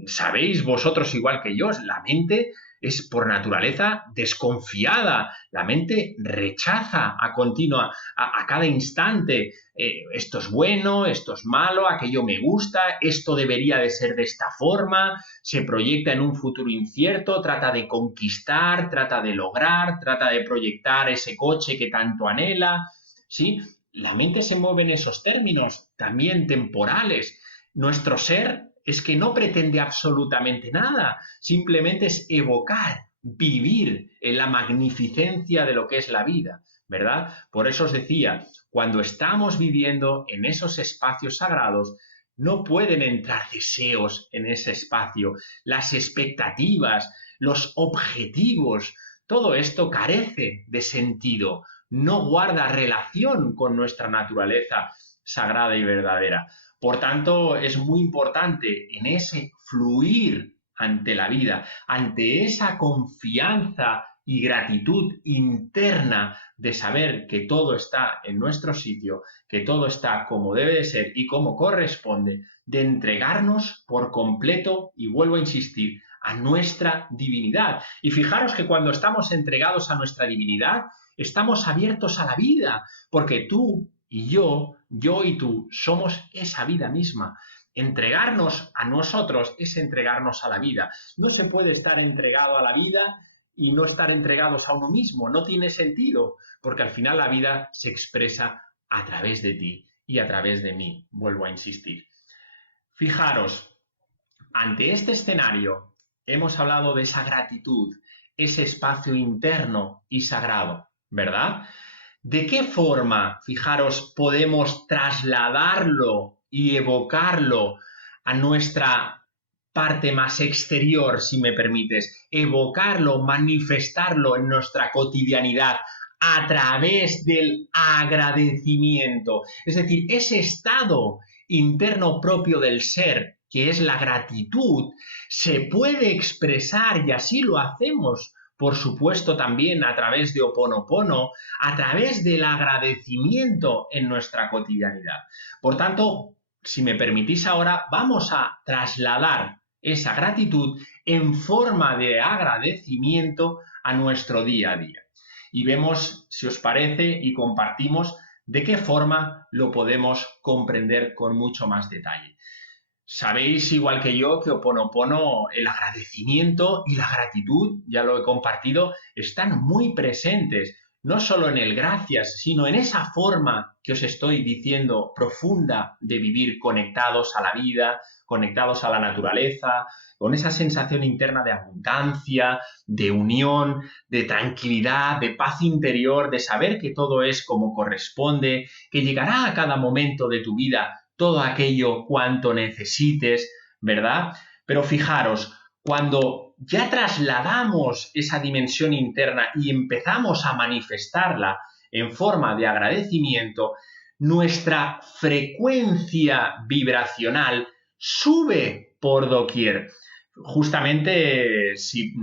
Sabéis vosotros igual que yo, la mente es por naturaleza desconfiada, la mente rechaza a cada instante, esto es bueno, esto es malo, aquello me gusta, esto debería de ser de esta forma, se proyecta en un futuro incierto, trata de conquistar, trata de lograr, trata de proyectar ese coche que tanto anhela, ¿sí? La mente se mueve en esos términos, también temporales. Nuestro ser es que no pretende absolutamente nada, simplemente es evocar, vivir en la magnificencia de lo que es la vida, ¿verdad? Por eso os decía, cuando estamos viviendo en esos espacios sagrados, no pueden entrar deseos en ese espacio, las expectativas, los objetivos, todo esto carece de sentido, no guarda relación con nuestra naturaleza sagrada y verdadera. Por tanto, es muy importante en ese fluir ante la vida, ante esa confianza y gratitud interna de saber que todo está en nuestro sitio, que todo está como debe de ser y como corresponde, de entregarnos por completo, y vuelvo a insistir, a nuestra divinidad. Y fijaros que cuando estamos entregados a nuestra divinidad, estamos abiertos a la vida, porque tú y yo y tú, somos esa vida misma. Entregarnos a nosotros es entregarnos a la vida. No se puede estar entregado a la vida y no estar entregados a uno mismo. No tiene sentido, porque al final la vida se expresa a través de ti y a través de mí. Vuelvo a insistir. Fijaros, ante este escenario hemos hablado de esa gratitud, ese espacio interno y sagrado, ¿verdad? ¿De qué forma, fijaros, podemos trasladarlo y evocarlo a nuestra parte más exterior, si me permites? Evocarlo, manifestarlo en nuestra cotidianidad a través del agradecimiento. Es decir, ese estado interno propio del ser, que es la gratitud, se puede expresar, y así lo hacemos, por supuesto también a través de Ho'oponopono, a través del agradecimiento en nuestra cotidianidad. Por tanto, si me permitís ahora, vamos a trasladar esa gratitud en forma de agradecimiento a nuestro día a día. Y vemos, si os parece, y compartimos de qué forma lo podemos comprender con mucho más detalle. Sabéis igual que yo que Ho'oponopono, el agradecimiento y la gratitud, ya lo he compartido, están muy presentes, no solo en el gracias, sino en esa forma que os estoy diciendo profunda de vivir conectados a la vida, conectados a la naturaleza, con esa sensación interna de abundancia, de unión, de tranquilidad, de paz interior, de saber que todo es como corresponde, que llegará a cada momento de tu vida todo aquello cuanto necesites, ¿verdad? Pero fijaros, cuando ya trasladamos esa dimensión interna y empezamos a manifestarla en forma de agradecimiento, nuestra frecuencia vibracional sube por doquier. Justamente, si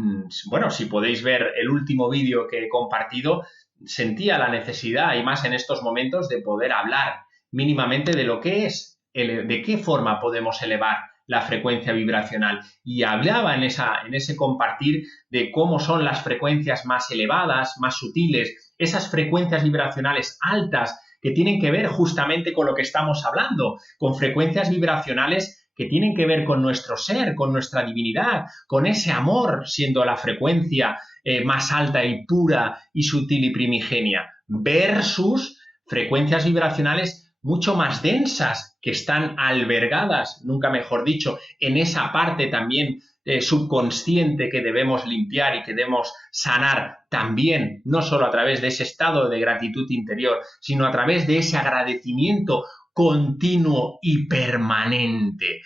podéis ver el último vídeo que he compartido, sentía la necesidad, y más en estos momentos, de poder hablar mínimamente de lo que es, de qué forma podemos elevar la frecuencia vibracional y hablaba en ese compartir de cómo son las frecuencias más elevadas, más sutiles, esas frecuencias vibracionales altas que tienen que ver justamente con lo que estamos hablando, con frecuencias vibracionales que tienen que ver con nuestro ser, con nuestra divinidad, con ese amor, siendo la frecuencia más alta y pura y sutil y primigenia, versus frecuencias vibracionales mucho más densas que están albergadas, nunca mejor dicho, en esa parte también subconsciente que debemos limpiar y que debemos sanar también, no solo a través de ese estado de gratitud interior, sino a través de ese agradecimiento continuo y permanente.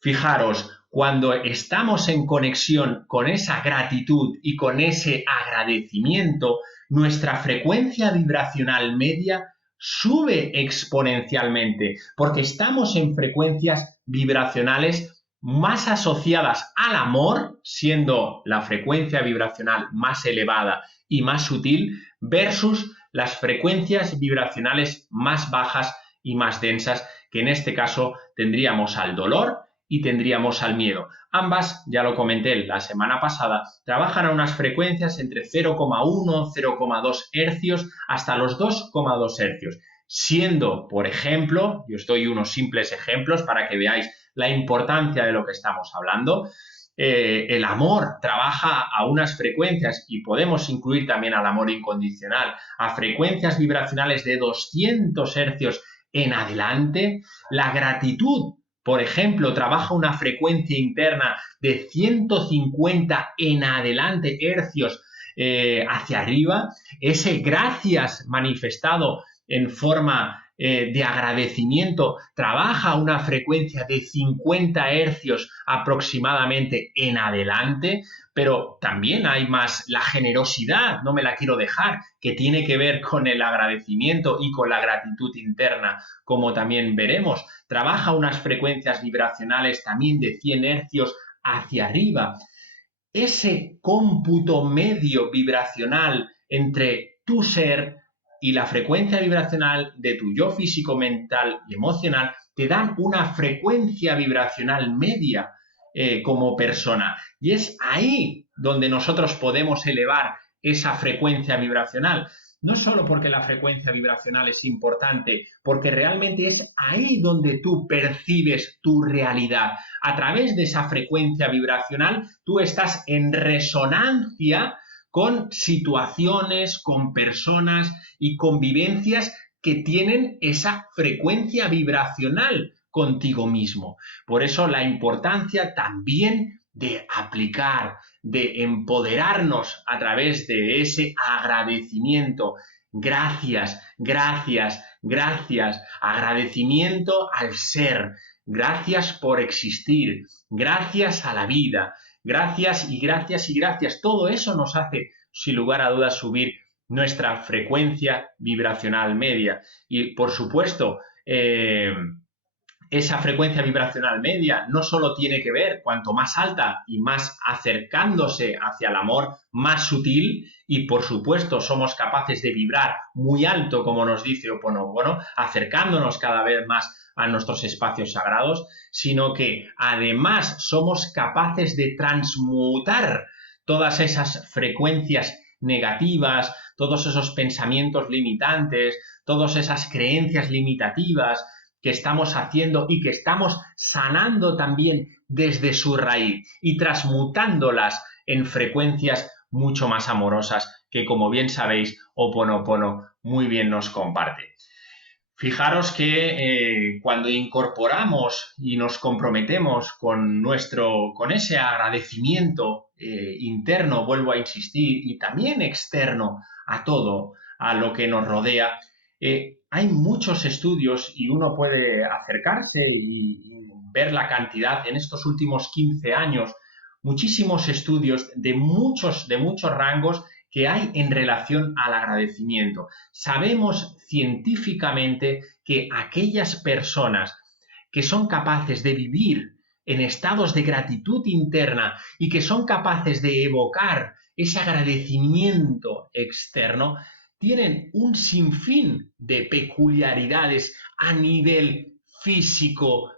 Fijaros, cuando estamos en conexión con esa gratitud y con ese agradecimiento, nuestra frecuencia vibracional media sube exponencialmente, porque estamos en frecuencias vibracionales más asociadas al amor, siendo la frecuencia vibracional más elevada y más sutil, versus las frecuencias vibracionales más bajas y más densas, que en este caso tendríamos al dolor y tendríamos al miedo. Ambas, ya lo comenté la semana pasada, trabajan a unas frecuencias entre 0,1, 0,2 hercios hasta los 2,2 hercios, siendo, por ejemplo, yo os doy unos simples ejemplos para que veáis la importancia de lo que estamos hablando. El amor trabaja a unas frecuencias, y podemos incluir también al amor incondicional, a frecuencias vibracionales de 200 hercios en adelante. La gratitud, por ejemplo, trabaja una frecuencia interna de 150 en adelante hercios hacia arriba. Ese gracias manifestado en forma de agradecimiento trabaja una frecuencia de 50 hercios aproximadamente en adelante, pero también hay más la generosidad, no me la quiero dejar, que tiene que ver con el agradecimiento y con la gratitud interna, como también veremos. Trabaja unas frecuencias vibracionales también de 100 hercios hacia arriba. Ese cómputo medio vibracional entre tu ser y la frecuencia vibracional de tu yo físico, mental y emocional te dan una frecuencia vibracional media como persona. Y es ahí donde nosotros podemos elevar esa frecuencia vibracional. No solo porque la frecuencia vibracional es importante, porque realmente es ahí donde tú percibes tu realidad. A través de esa frecuencia vibracional, tú estás en resonancia con situaciones, con personas y convivencias que tienen esa frecuencia vibracional contigo mismo. Por eso la importancia también de aplicar, de empoderarnos a través de ese agradecimiento. Gracias, gracias, gracias. Agradecimiento al ser. Gracias por existir. Gracias a la vida. Gracias y gracias y gracias. Todo eso nos hace, sin lugar a dudas, subir nuestra frecuencia vibracional media. Y, por supuesto, esa frecuencia vibracional media no solo tiene que ver, cuanto más alta y más acercándose hacia el amor, más sutil, y por supuesto somos capaces de vibrar muy alto, como nos dice Ho'oponopono, acercándonos cada vez más a nuestros espacios sagrados, sino que además somos capaces de transmutar todas esas frecuencias negativas, todos esos pensamientos limitantes, todas esas creencias limitativas que estamos haciendo y que estamos sanando también desde su raíz y transmutándolas en frecuencias mucho más amorosas que, como bien sabéis, Ho'oponopono muy bien nos comparte. Fijaros que cuando incorporamos y nos comprometemos con ese agradecimiento interno, vuelvo a insistir, y también externo a todo, a lo que nos rodea, hay muchos estudios y uno puede acercarse y ver la cantidad en estos últimos 15 años, muchísimos estudios de muchos rangos que hay en relación al agradecimiento. Sabemos científicamente que aquellas personas que son capaces de vivir en estados de gratitud interna y que son capaces de evocar ese agradecimiento externo, tienen un sinfín de peculiaridades a nivel físico,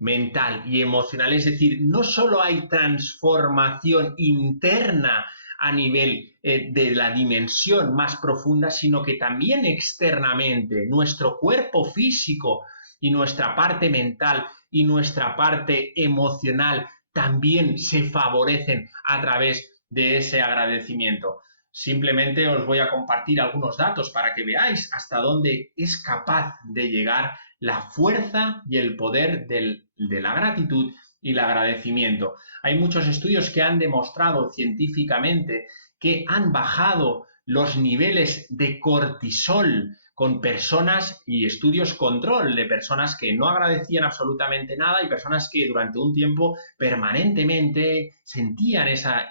mental y emocional. Es decir, no solo hay transformación interna a nivel de la dimensión más profunda, sino que también externamente nuestro cuerpo físico y nuestra parte mental y nuestra parte emocional también se favorecen a través de ese agradecimiento. Simplemente os voy a compartir algunos datos para que veáis hasta dónde es capaz de llegar la fuerza y el poder de la gratitud y el agradecimiento. Hay muchos estudios que han demostrado científicamente que han bajado los niveles de cortisol con personas y estudios control de personas que no agradecían absolutamente nada y personas que durante un tiempo permanentemente sentían esa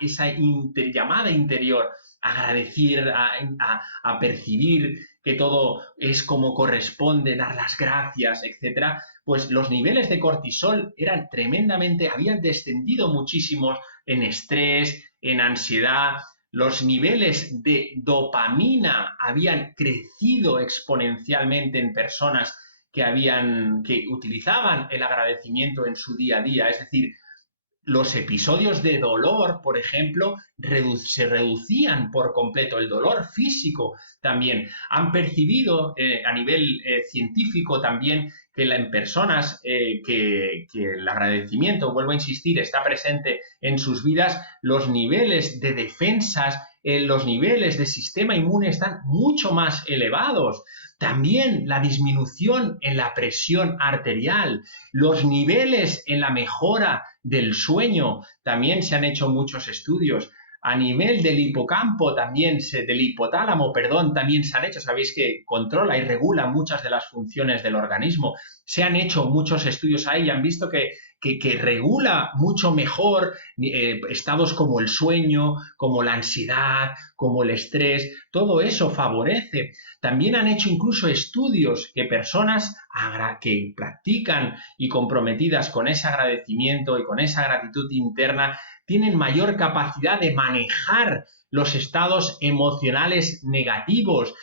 llamada interior a agradecer, a percibir que todo es como corresponde, dar las gracias, etcétera, pues los niveles de cortisol eran tremendamente, habían descendido muchísimo en estrés, en ansiedad. Los niveles de dopamina habían crecido exponencialmente en personas que utilizaban el agradecimiento en su día a día. Es decir, los episodios de dolor, por ejemplo, se reducían por completo. El dolor físico también. Han percibido a nivel científico también que en personas que el agradecimiento, vuelvo a insistir, está presente en sus vidas, los niveles de defensas, los niveles de sistema inmune están mucho más elevados. También la disminución en la presión arterial, los niveles en la mejora del sueño, también se han hecho muchos estudios. A nivel del hipocampo también, del hipotálamo, perdón, también se han hecho. Sabéis que controla y regula muchas de las funciones del organismo. Se han hecho muchos estudios ahí y han visto que regula mucho mejor estados como el sueño, como la ansiedad, como el estrés. Todo eso favorece. También han hecho incluso estudios que personas que practican y comprometidas con ese agradecimiento y con esa gratitud interna tienen mayor capacidad de manejar los estados emocionales negativos,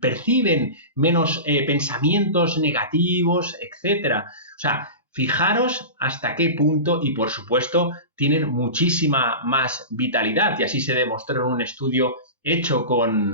perciben menos pensamientos negativos, etc. O sea, fijaros hasta qué punto y, por supuesto, tienen muchísima más vitalidad. Y así se demostró en un estudio hecho con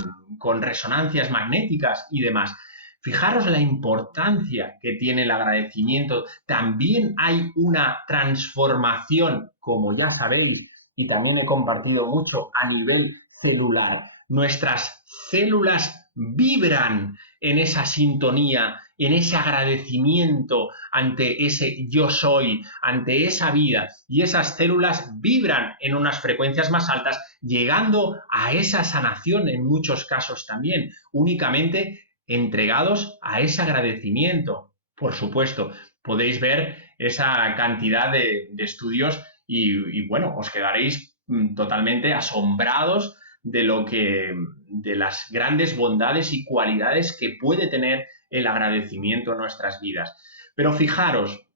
resonancias magnéticas y demás. Fijaros la importancia que tiene el agradecimiento. También hay una transformación, como ya sabéis, y también he compartido mucho a nivel celular. Nuestras células vibran en esa sintonía, en ese agradecimiento ante ese yo soy, ante esa vida. Y esas células vibran en unas frecuencias más altas, llegando a esa sanación en muchos casos también, únicamente entregados a ese agradecimiento. Por supuesto, podéis ver esa cantidad de estudios y bueno, os quedaréis totalmente asombrados de las grandes bondades y cualidades que puede tener el agradecimiento en nuestras vidas. Pero fijaros,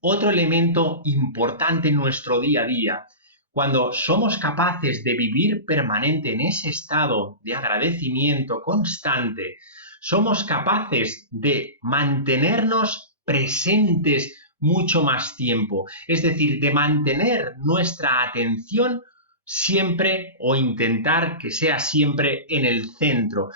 otro elemento importante en nuestro día a día, cuando somos capaces de vivir permanente en ese estado de agradecimiento constante, somos capaces de mantenernos presentes mucho más tiempo, es decir, de mantener nuestra atención siempre o intentar que sea siempre en el centro.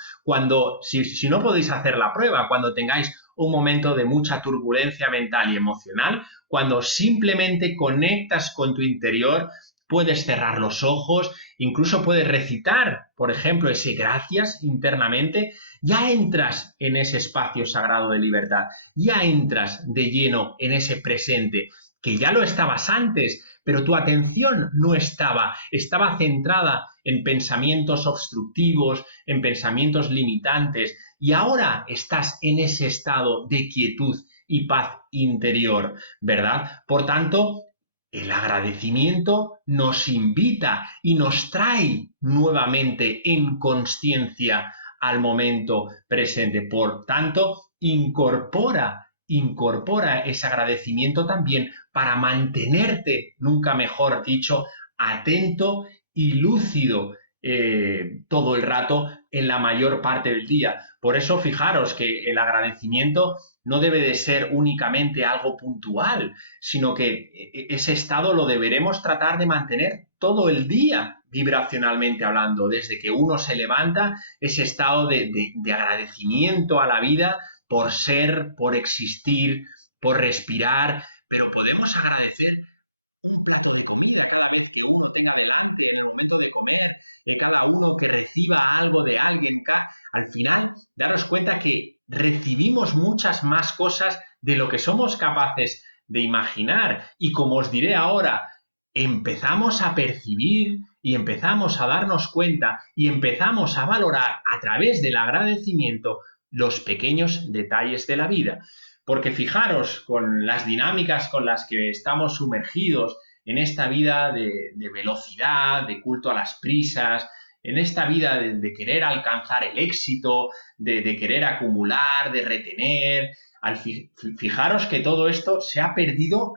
Si no podéis hacer la prueba, cuando tengáis un momento de mucha turbulencia mental y emocional, cuando simplemente conectas con tu interior, puedes cerrar los ojos, incluso puedes recitar, por ejemplo, ese gracias internamente, ya entras en ese espacio sagrado de libertad, ya entras de lleno en ese presente, que ya lo estabas antes, pero tu atención no estaba centrada en pensamientos obstructivos, en pensamientos limitantes, y ahora estás en ese estado de quietud y paz interior, ¿verdad? Por tanto, el agradecimiento nos invita y nos trae nuevamente en consciencia al momento presente. Por tanto, incorpora ese agradecimiento también para mantenerte, nunca mejor dicho, atento y lúcido todo el rato en la mayor parte del día. Por eso fijaros que el agradecimiento no debe de ser únicamente algo puntual, sino que ese estado lo deberemos tratar de mantener todo el día, vibracionalmente hablando, desde que uno se levanta, ese estado de agradecimiento a la vida por ser, por existir, por respirar, pero podemos agradecer un plato de comida cada vez que uno tenga delante en el momento de comer, cada uno que reciba algo de alguien. Al final, daros cuenta que recibimos muchas más cosas de lo que somos capaces de imaginar. Y como os diré ahora, empezamos a percibir y empezamos a darnos cuenta y empezamos a valorar a través del agradecimiento los pequeños detalles de la vida. Porque fijaros, con las dinámicas con las que estamos sumergidos en esta vida de velocidad, de culto a las prisas, en esta vida de querer alcanzar el éxito, de querer acumular, de retener, fijaros que todo esto se ha perdido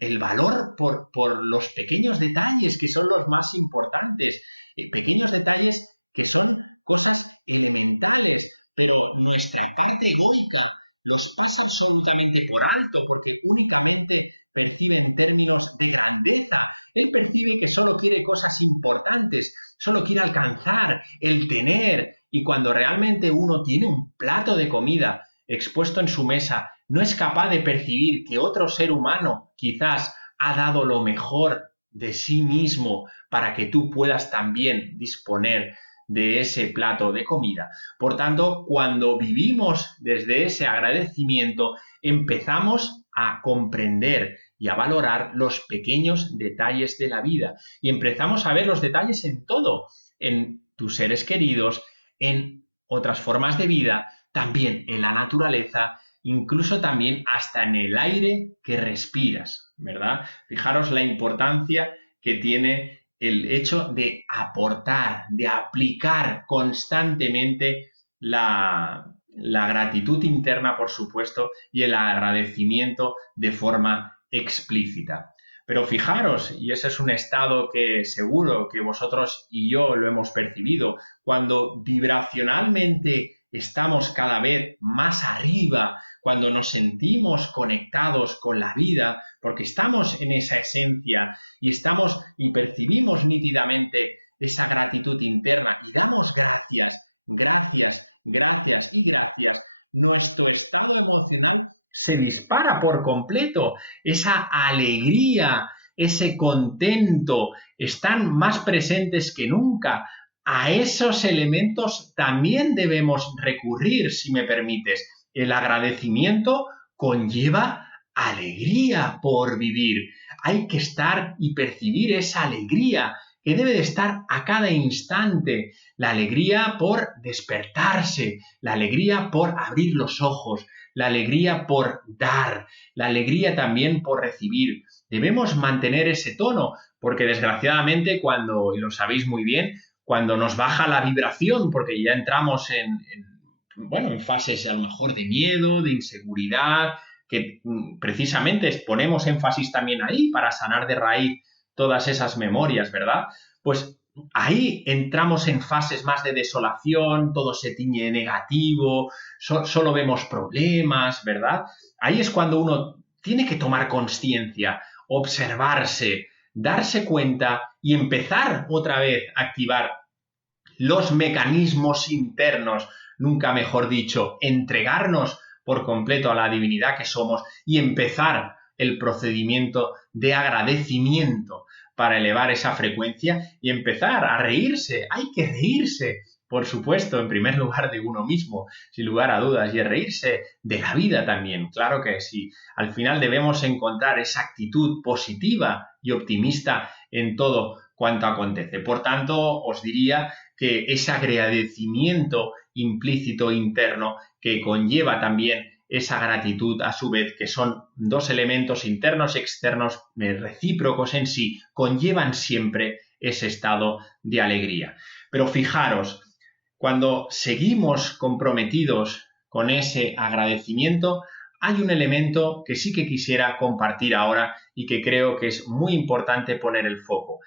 el valor por los pequeños detalles que son los más importantes, pequeños detalles que son cosas elementales, pero nuestra parte egoica los pasa absolutamente por alto porque únicamente percibe en términos de grandeza. Él percibe que solo quiere cosas importantes, solo quiere alcanzar, el tener, y cuando realmente uno tiene un plato de comida expuesto en su mesa, no es capaz de percibir que otro ser humano quizás ha dado lo mejor de sí mismo para que tú puedas también disponer de ese plato de comida. Por tanto, cuando vivimos desde ese agradecimiento, empezamos a comprender y a valorar los pequeños detalles de la vida y empezamos a ver los detalles en todo, en tus seres queridos, en otras formas de vida, también en la naturaleza, incluso también hasta en el aire que respiras, ¿verdad? Fijaros la importancia que tiene el hecho de aportar, de aplicar constantemente la gratitud interna, por supuesto, y el agradecimiento de forma explícita. Pero fijaros, y ese es un estado que seguro que vosotros y yo lo hemos percibido, cuando vibracionalmente estamos cada vez más arriba, cuando nos sentimos conectados con la vida, porque estamos en esa esencia y estamos y percibimos nítidamente esa gratitud interna y damos gracias, gracias, gracias y gracias, nuestro estado emocional se dispara por completo, esa alegría, ese contento, están más presentes que nunca. A esos elementos también debemos recurrir, si me permites. El agradecimiento conlleva alegría por vivir. Hay que estar y percibir esa alegría que debe de estar a cada instante. La alegría por despertarse, la alegría por abrir los ojos, la alegría por dar, la alegría también por recibir. Debemos mantener ese tono, porque desgraciadamente cuando, y lo sabéis muy bien, cuando nos baja la vibración, porque ya entramos en fases a lo mejor de miedo, de inseguridad, que precisamente ponemos énfasis también ahí para sanar de raíz todas esas memorias, ¿verdad? Pues ahí entramos en fases más de desolación, todo se tiñe negativo, solo vemos problemas, ¿verdad? Ahí es cuando uno tiene que tomar conciencia, observarse, darse cuenta y empezar otra vez a activar los mecanismos internos, nunca mejor dicho, entregarnos por completo a la divinidad que somos y empezar el procedimiento de agradecimiento para elevar esa frecuencia y empezar a reírse. Hay que reírse, por supuesto, en primer lugar de uno mismo, sin lugar a dudas, y reírse de la vida también, claro que sí. Al final debemos encontrar esa actitud positiva y optimista en todo cuanto acontece. Por tanto, os diría que ese agradecimiento implícito interno que conlleva también esa gratitud a su vez, que son dos elementos internos y externos recíprocos en sí, conllevan siempre ese estado de alegría. Pero fijaros, cuando seguimos comprometidos con ese agradecimiento, hay un elemento que sí que quisiera compartir ahora y que creo que es muy importante poner el foco.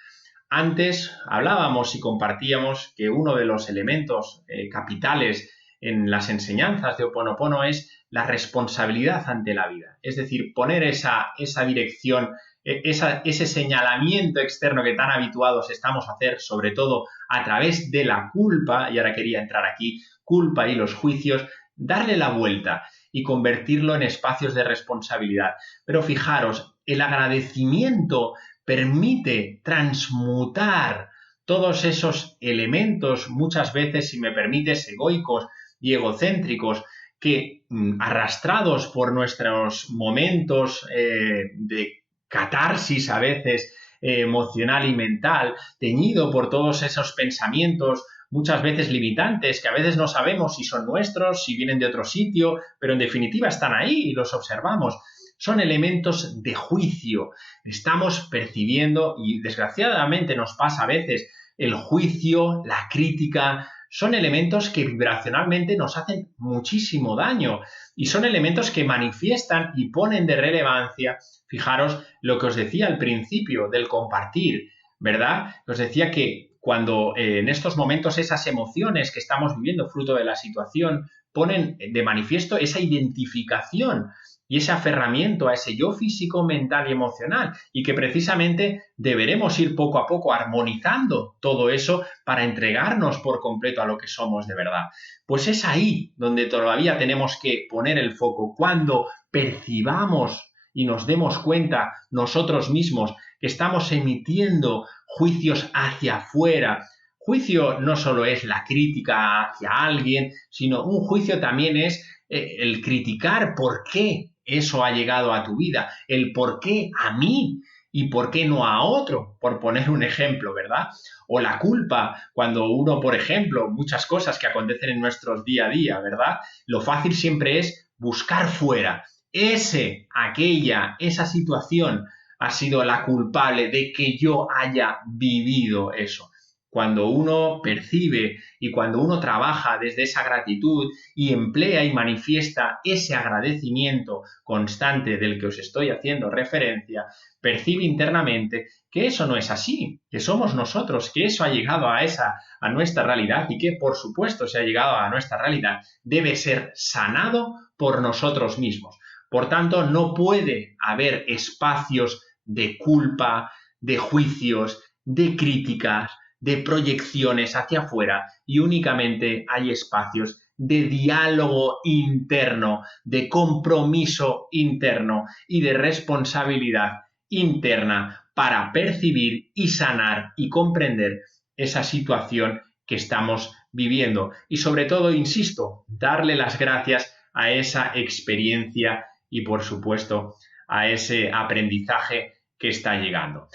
Antes hablábamos y compartíamos que uno de los elementos capitales en las enseñanzas de Ho Oponopono es la responsabilidad ante la vida. Es decir, poner esa dirección, ese señalamiento externo que tan habituados estamos a hacer, sobre todo a través de la culpa, y ahora quería entrar aquí, culpa y los juicios, darle la vuelta y convertirlo en espacios de responsabilidad. Pero fijaros, el agradecimiento permite transmutar todos esos elementos, muchas veces, si me permites, egoicos y egocéntricos, que arrastrados por nuestros momentos de catarsis a veces emocional y mental, teñido por todos esos pensamientos muchas veces limitantes, que a veces no sabemos si son nuestros, si vienen de otro sitio, pero en definitiva están ahí y los observamos. Son elementos de juicio. Estamos percibiendo, y desgraciadamente nos pasa a veces, el juicio, la crítica, son elementos que vibracionalmente nos hacen muchísimo daño y son elementos que manifiestan y ponen de relevancia, fijaros lo que os decía al principio del compartir, ¿verdad? Os decía que cuando en estos momentos esas emociones que estamos viviendo fruto de la situación ponen de manifiesto esa identificación y ese aferramiento a ese yo físico, mental y emocional, y que precisamente deberemos ir poco a poco armonizando todo eso para entregarnos por completo a lo que somos de verdad. Pues es ahí donde todavía tenemos que poner el foco, cuando percibamos y nos demos cuenta nosotros mismos que estamos emitiendo juicios hacia afuera. Juicio no solo es la crítica hacia alguien, sino un juicio también es el criticar por qué eso ha llegado a tu vida, el por qué a mí y por qué no a otro, por poner un ejemplo, ¿verdad? O la culpa, cuando uno, por ejemplo, muchas cosas que acontecen en nuestros día a día, ¿verdad? Lo fácil siempre es buscar fuera. Esa situación ha sido la culpable de que yo haya vivido eso. Cuando uno percibe y cuando uno trabaja desde esa gratitud y emplea y manifiesta ese agradecimiento constante del que os estoy haciendo referencia, percibe internamente que eso no es así, que somos nosotros, que eso ha llegado a nuestra realidad y que, por supuesto, si ha llegado a nuestra realidad, debe ser sanado por nosotros mismos. Por tanto, no puede haber espacios de culpa, de juicios, de críticas, de proyecciones hacia afuera, y únicamente hay espacios de diálogo interno, de compromiso interno y de responsabilidad interna para percibir y sanar y comprender esa situación que estamos viviendo. Y sobre todo, insisto, darle las gracias a esa experiencia y, por supuesto, a ese aprendizaje que está llegando.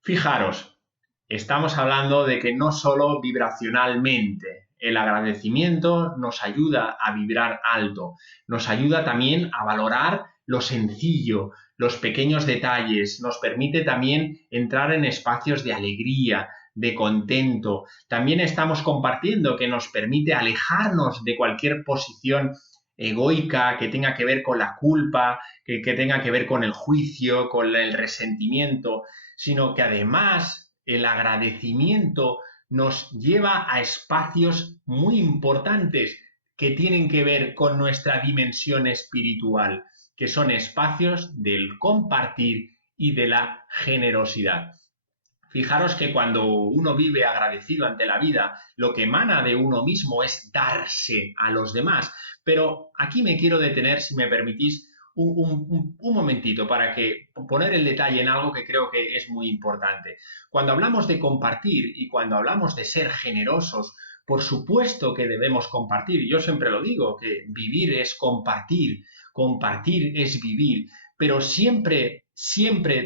Fijaros, estamos hablando de que no solo vibracionalmente, el agradecimiento nos ayuda a vibrar alto, nos ayuda también a valorar lo sencillo, los pequeños detalles, nos permite también entrar en espacios de alegría, de contento. También estamos compartiendo que nos permite alejarnos de cualquier posición egoica que tenga que ver con la culpa, que tenga que ver con el juicio, con el resentimiento, sino que además el agradecimiento nos lleva a espacios muy importantes que tienen que ver con nuestra dimensión espiritual, que son espacios del compartir y de la generosidad. Fijaros que cuando uno vive agradecido ante la vida, lo que emana de uno mismo es darse a los demás. Pero aquí me quiero detener, si me permitís, un momentito para poner el detalle en algo que creo que es muy importante. Cuando hablamos de compartir y cuando hablamos de ser generosos, por supuesto que debemos compartir. Yo siempre lo digo, que vivir es compartir es vivir, pero siempre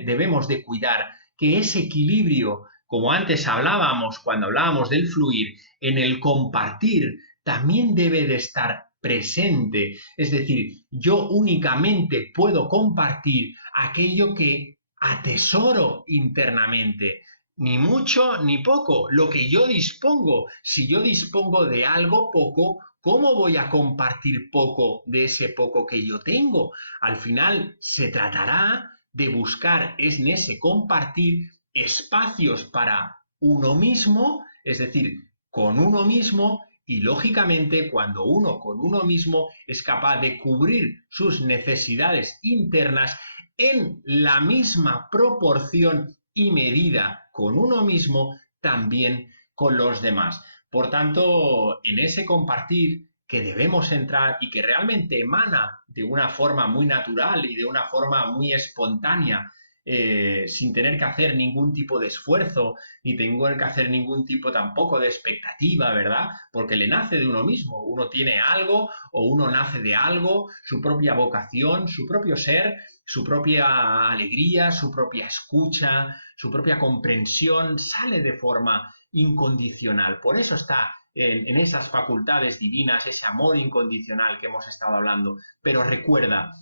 debemos de cuidar que ese equilibrio, como antes hablábamos cuando hablábamos del fluir, en el compartir también debe de estar presente. Es decir, yo únicamente puedo compartir aquello que atesoro internamente, ni mucho ni poco, lo que yo dispongo. Si yo dispongo de algo poco, ¿cómo voy a compartir poco de ese poco que yo tengo? Al final se tratará de buscar en ese compartir espacios para uno mismo, es decir, con uno mismo, y lógicamente cuando uno con uno mismo es capaz de cubrir sus necesidades internas en la misma proporción y medida con uno mismo, también con los demás. Por tanto, en ese compartir que debemos entrar y que realmente emana de una forma muy natural y de una forma muy espontánea, sin tener que hacer ningún tipo de esfuerzo, ni tener que hacer ningún tipo tampoco de expectativa, ¿verdad? Porque le nace de uno mismo. Uno tiene algo o uno nace de algo, su propia vocación, su propio ser, su propia alegría, su propia escucha, su propia comprensión, sale de forma incondicional. Por eso está en esas facultades divinas, ese amor incondicional que hemos estado hablando. Pero recuerda,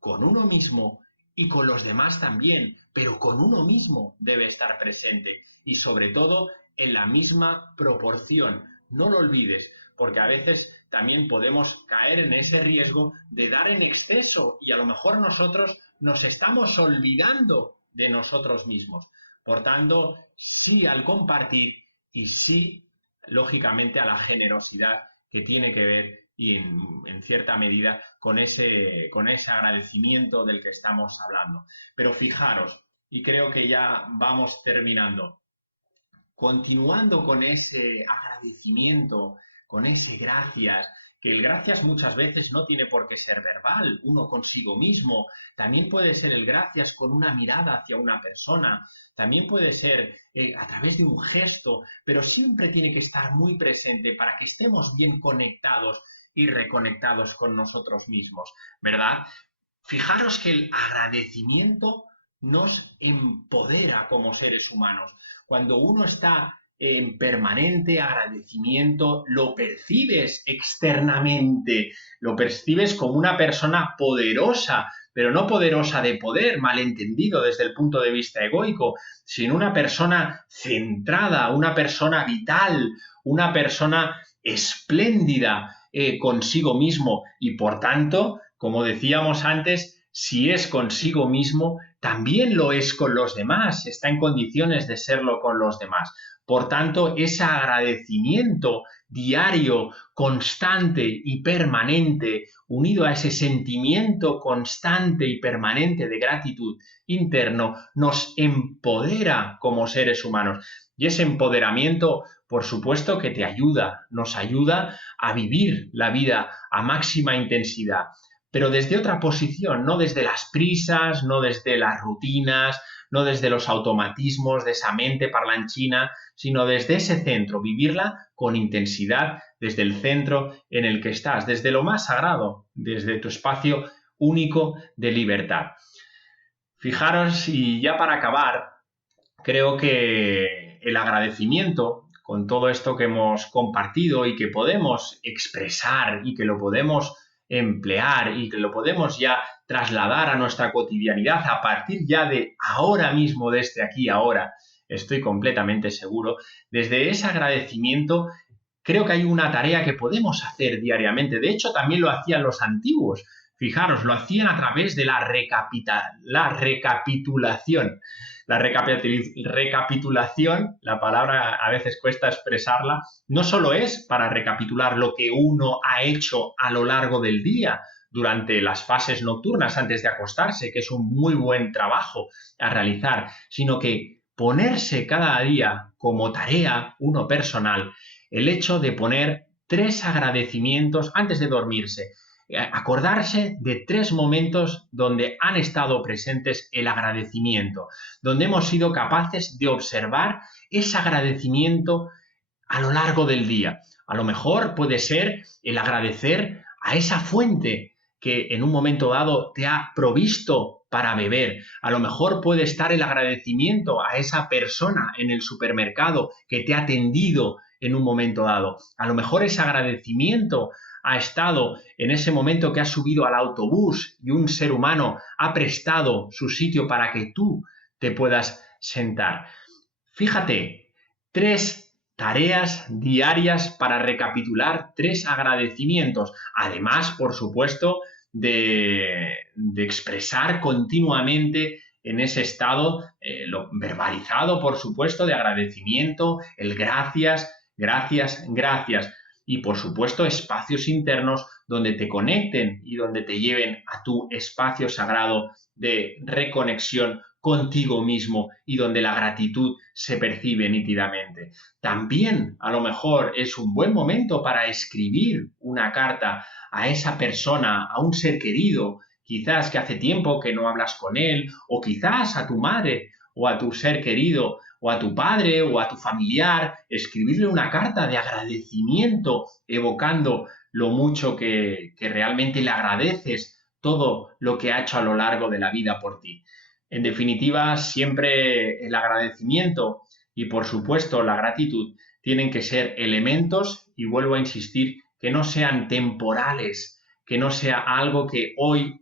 con uno mismo y con los demás también, pero con uno mismo debe estar presente y sobre todo en la misma proporción. No lo olvides, porque a veces también podemos caer en ese riesgo de dar en exceso y a lo mejor nosotros nos estamos olvidando de nosotros mismos. Por tanto, sí al compartir y sí, lógicamente, a la generosidad que tiene que ver y en cierta medida con ese agradecimiento del que estamos hablando. Pero fijaros, y creo que ya vamos terminando, continuando con ese agradecimiento, con ese gracias, que el gracias muchas veces no tiene por qué ser verbal, uno consigo mismo, también puede ser el gracias con una mirada hacia una persona, también puede ser a través de un gesto, pero siempre tiene que estar muy presente para que estemos bien conectados y reconectados con nosotros mismos, ¿verdad? Fijaros que el agradecimiento nos empodera como seres humanos. Cuando uno está en permanente agradecimiento, lo percibes externamente, lo percibes como una persona poderosa, pero no poderosa de poder, malentendido desde el punto de vista egoico, sino una persona centrada, una persona vital, una persona espléndida consigo mismo y por tanto, como decíamos antes, si es consigo mismo, también lo es con los demás, está en condiciones de serlo con los demás. Por tanto, ese agradecimiento diario, constante y permanente, unido a ese sentimiento constante y permanente de gratitud interno, nos empodera como seres humanos. Y ese empoderamiento, por supuesto, que te ayuda, nos ayuda a vivir la vida a máxima intensidad, pero desde otra posición, no desde las prisas, no desde las rutinas, no desde los automatismos de esa mente parlanchina, sino desde ese centro, vivirla con intensidad desde el centro en el que estás, desde lo más sagrado, desde tu espacio único de libertad. Fijaros, y ya para acabar, creo que el agradecimiento con todo esto que hemos compartido y que podemos expresar y que lo podemos emplear y que lo podemos ya trasladar a nuestra cotidianidad a partir ya de ahora mismo, desde aquí ahora, estoy completamente seguro, desde ese agradecimiento creo que hay una tarea que podemos hacer diariamente. De hecho, también lo hacían los antiguos. Fijaros, lo hacían a través de la recapitulación. La recapitulación, la palabra a veces cuesta expresarla, no solo es para recapitular lo que uno ha hecho a lo largo del día, durante las fases nocturnas antes de acostarse, que es un muy buen trabajo a realizar, sino que ponerse cada día como tarea, uno personal, el hecho de poner 3 agradecimientos antes de dormirse. Acordarse de 3 momentos donde han estado presentes el agradecimiento, donde hemos sido capaces de observar ese agradecimiento a lo largo del día. A lo mejor puede ser el agradecer a esa fuente que en un momento dado te ha provisto para beber. A lo mejor puede estar el agradecimiento a esa persona en el supermercado que te ha atendido en un momento dado. A lo mejor ese agradecimiento ha estado en ese momento que has subido al autobús y un ser humano ha prestado su sitio para que tú te puedas sentar. Fíjate, 3 tareas diarias para recapitular 3 agradecimientos. Además, por supuesto, de expresar continuamente en ese estado verbalizado, por supuesto, de agradecimiento, el gracias, gracias, gracias. Y, por supuesto, espacios internos donde te conecten y donde te lleven a tu espacio sagrado de reconexión contigo mismo y donde la gratitud se percibe nítidamente. También, a lo mejor, es un buen momento para escribir una carta a esa persona, a un ser querido, quizás que hace tiempo que no hablas con él, o quizás a tu madre o a tu ser querido, o a tu padre o a tu familiar, escribirle una carta de agradecimiento, evocando lo mucho que realmente le agradeces todo lo que ha hecho a lo largo de la vida por ti. En definitiva, siempre el agradecimiento y, por supuesto, la gratitud tienen que ser elementos, y vuelvo a insistir, que no sean temporales, que no sea algo que hoy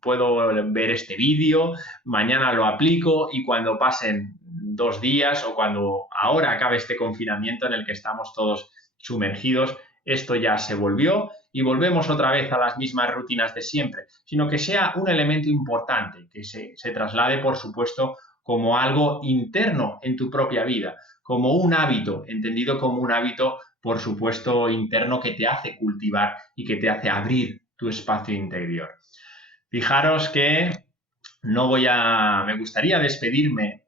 puedo ver este vídeo, mañana lo aplico y cuando pasen 2 días o cuando ahora acabe este confinamiento en el que estamos todos sumergidos, esto ya se volvió y volvemos otra vez a las mismas rutinas de siempre, sino que sea un elemento importante, que se traslade, por supuesto, como algo interno en tu propia vida, como un hábito, entendido como un hábito, por supuesto, interno que te hace cultivar y que te hace abrir tu espacio interior. Fijaros que me gustaría despedirme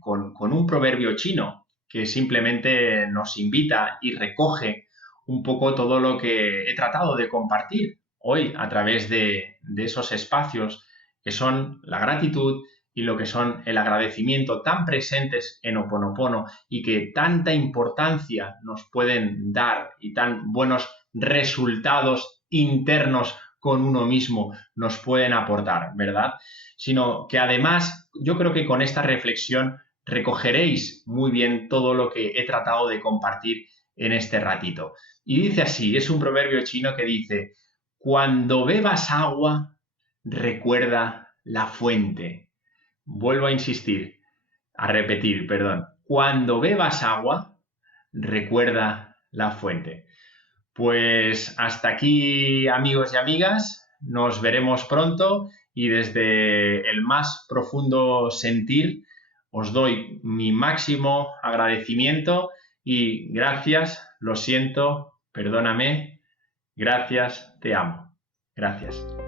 con un proverbio chino que simplemente nos invita y recoge un poco todo lo que he tratado de compartir hoy a través de esos espacios que son la gratitud y lo que son el agradecimiento, tan presentes en Ho Oponopono y que tanta importancia nos pueden dar y tan buenos resultados internos con uno mismo nos pueden aportar, ¿verdad? Sino que además yo creo que con esta reflexión recogeréis muy bien todo lo que he tratado de compartir en este ratito. Y dice así, es un proverbio chino que dice: cuando bebas agua, recuerda la fuente. Vuelvo a insistir, a repetir, perdón. Cuando bebas agua, recuerda la fuente. Pues hasta aquí, amigos y amigas, nos veremos pronto y desde el más profundo sentir os doy mi máximo agradecimiento y gracias, lo siento, perdóname, gracias, te amo. Gracias.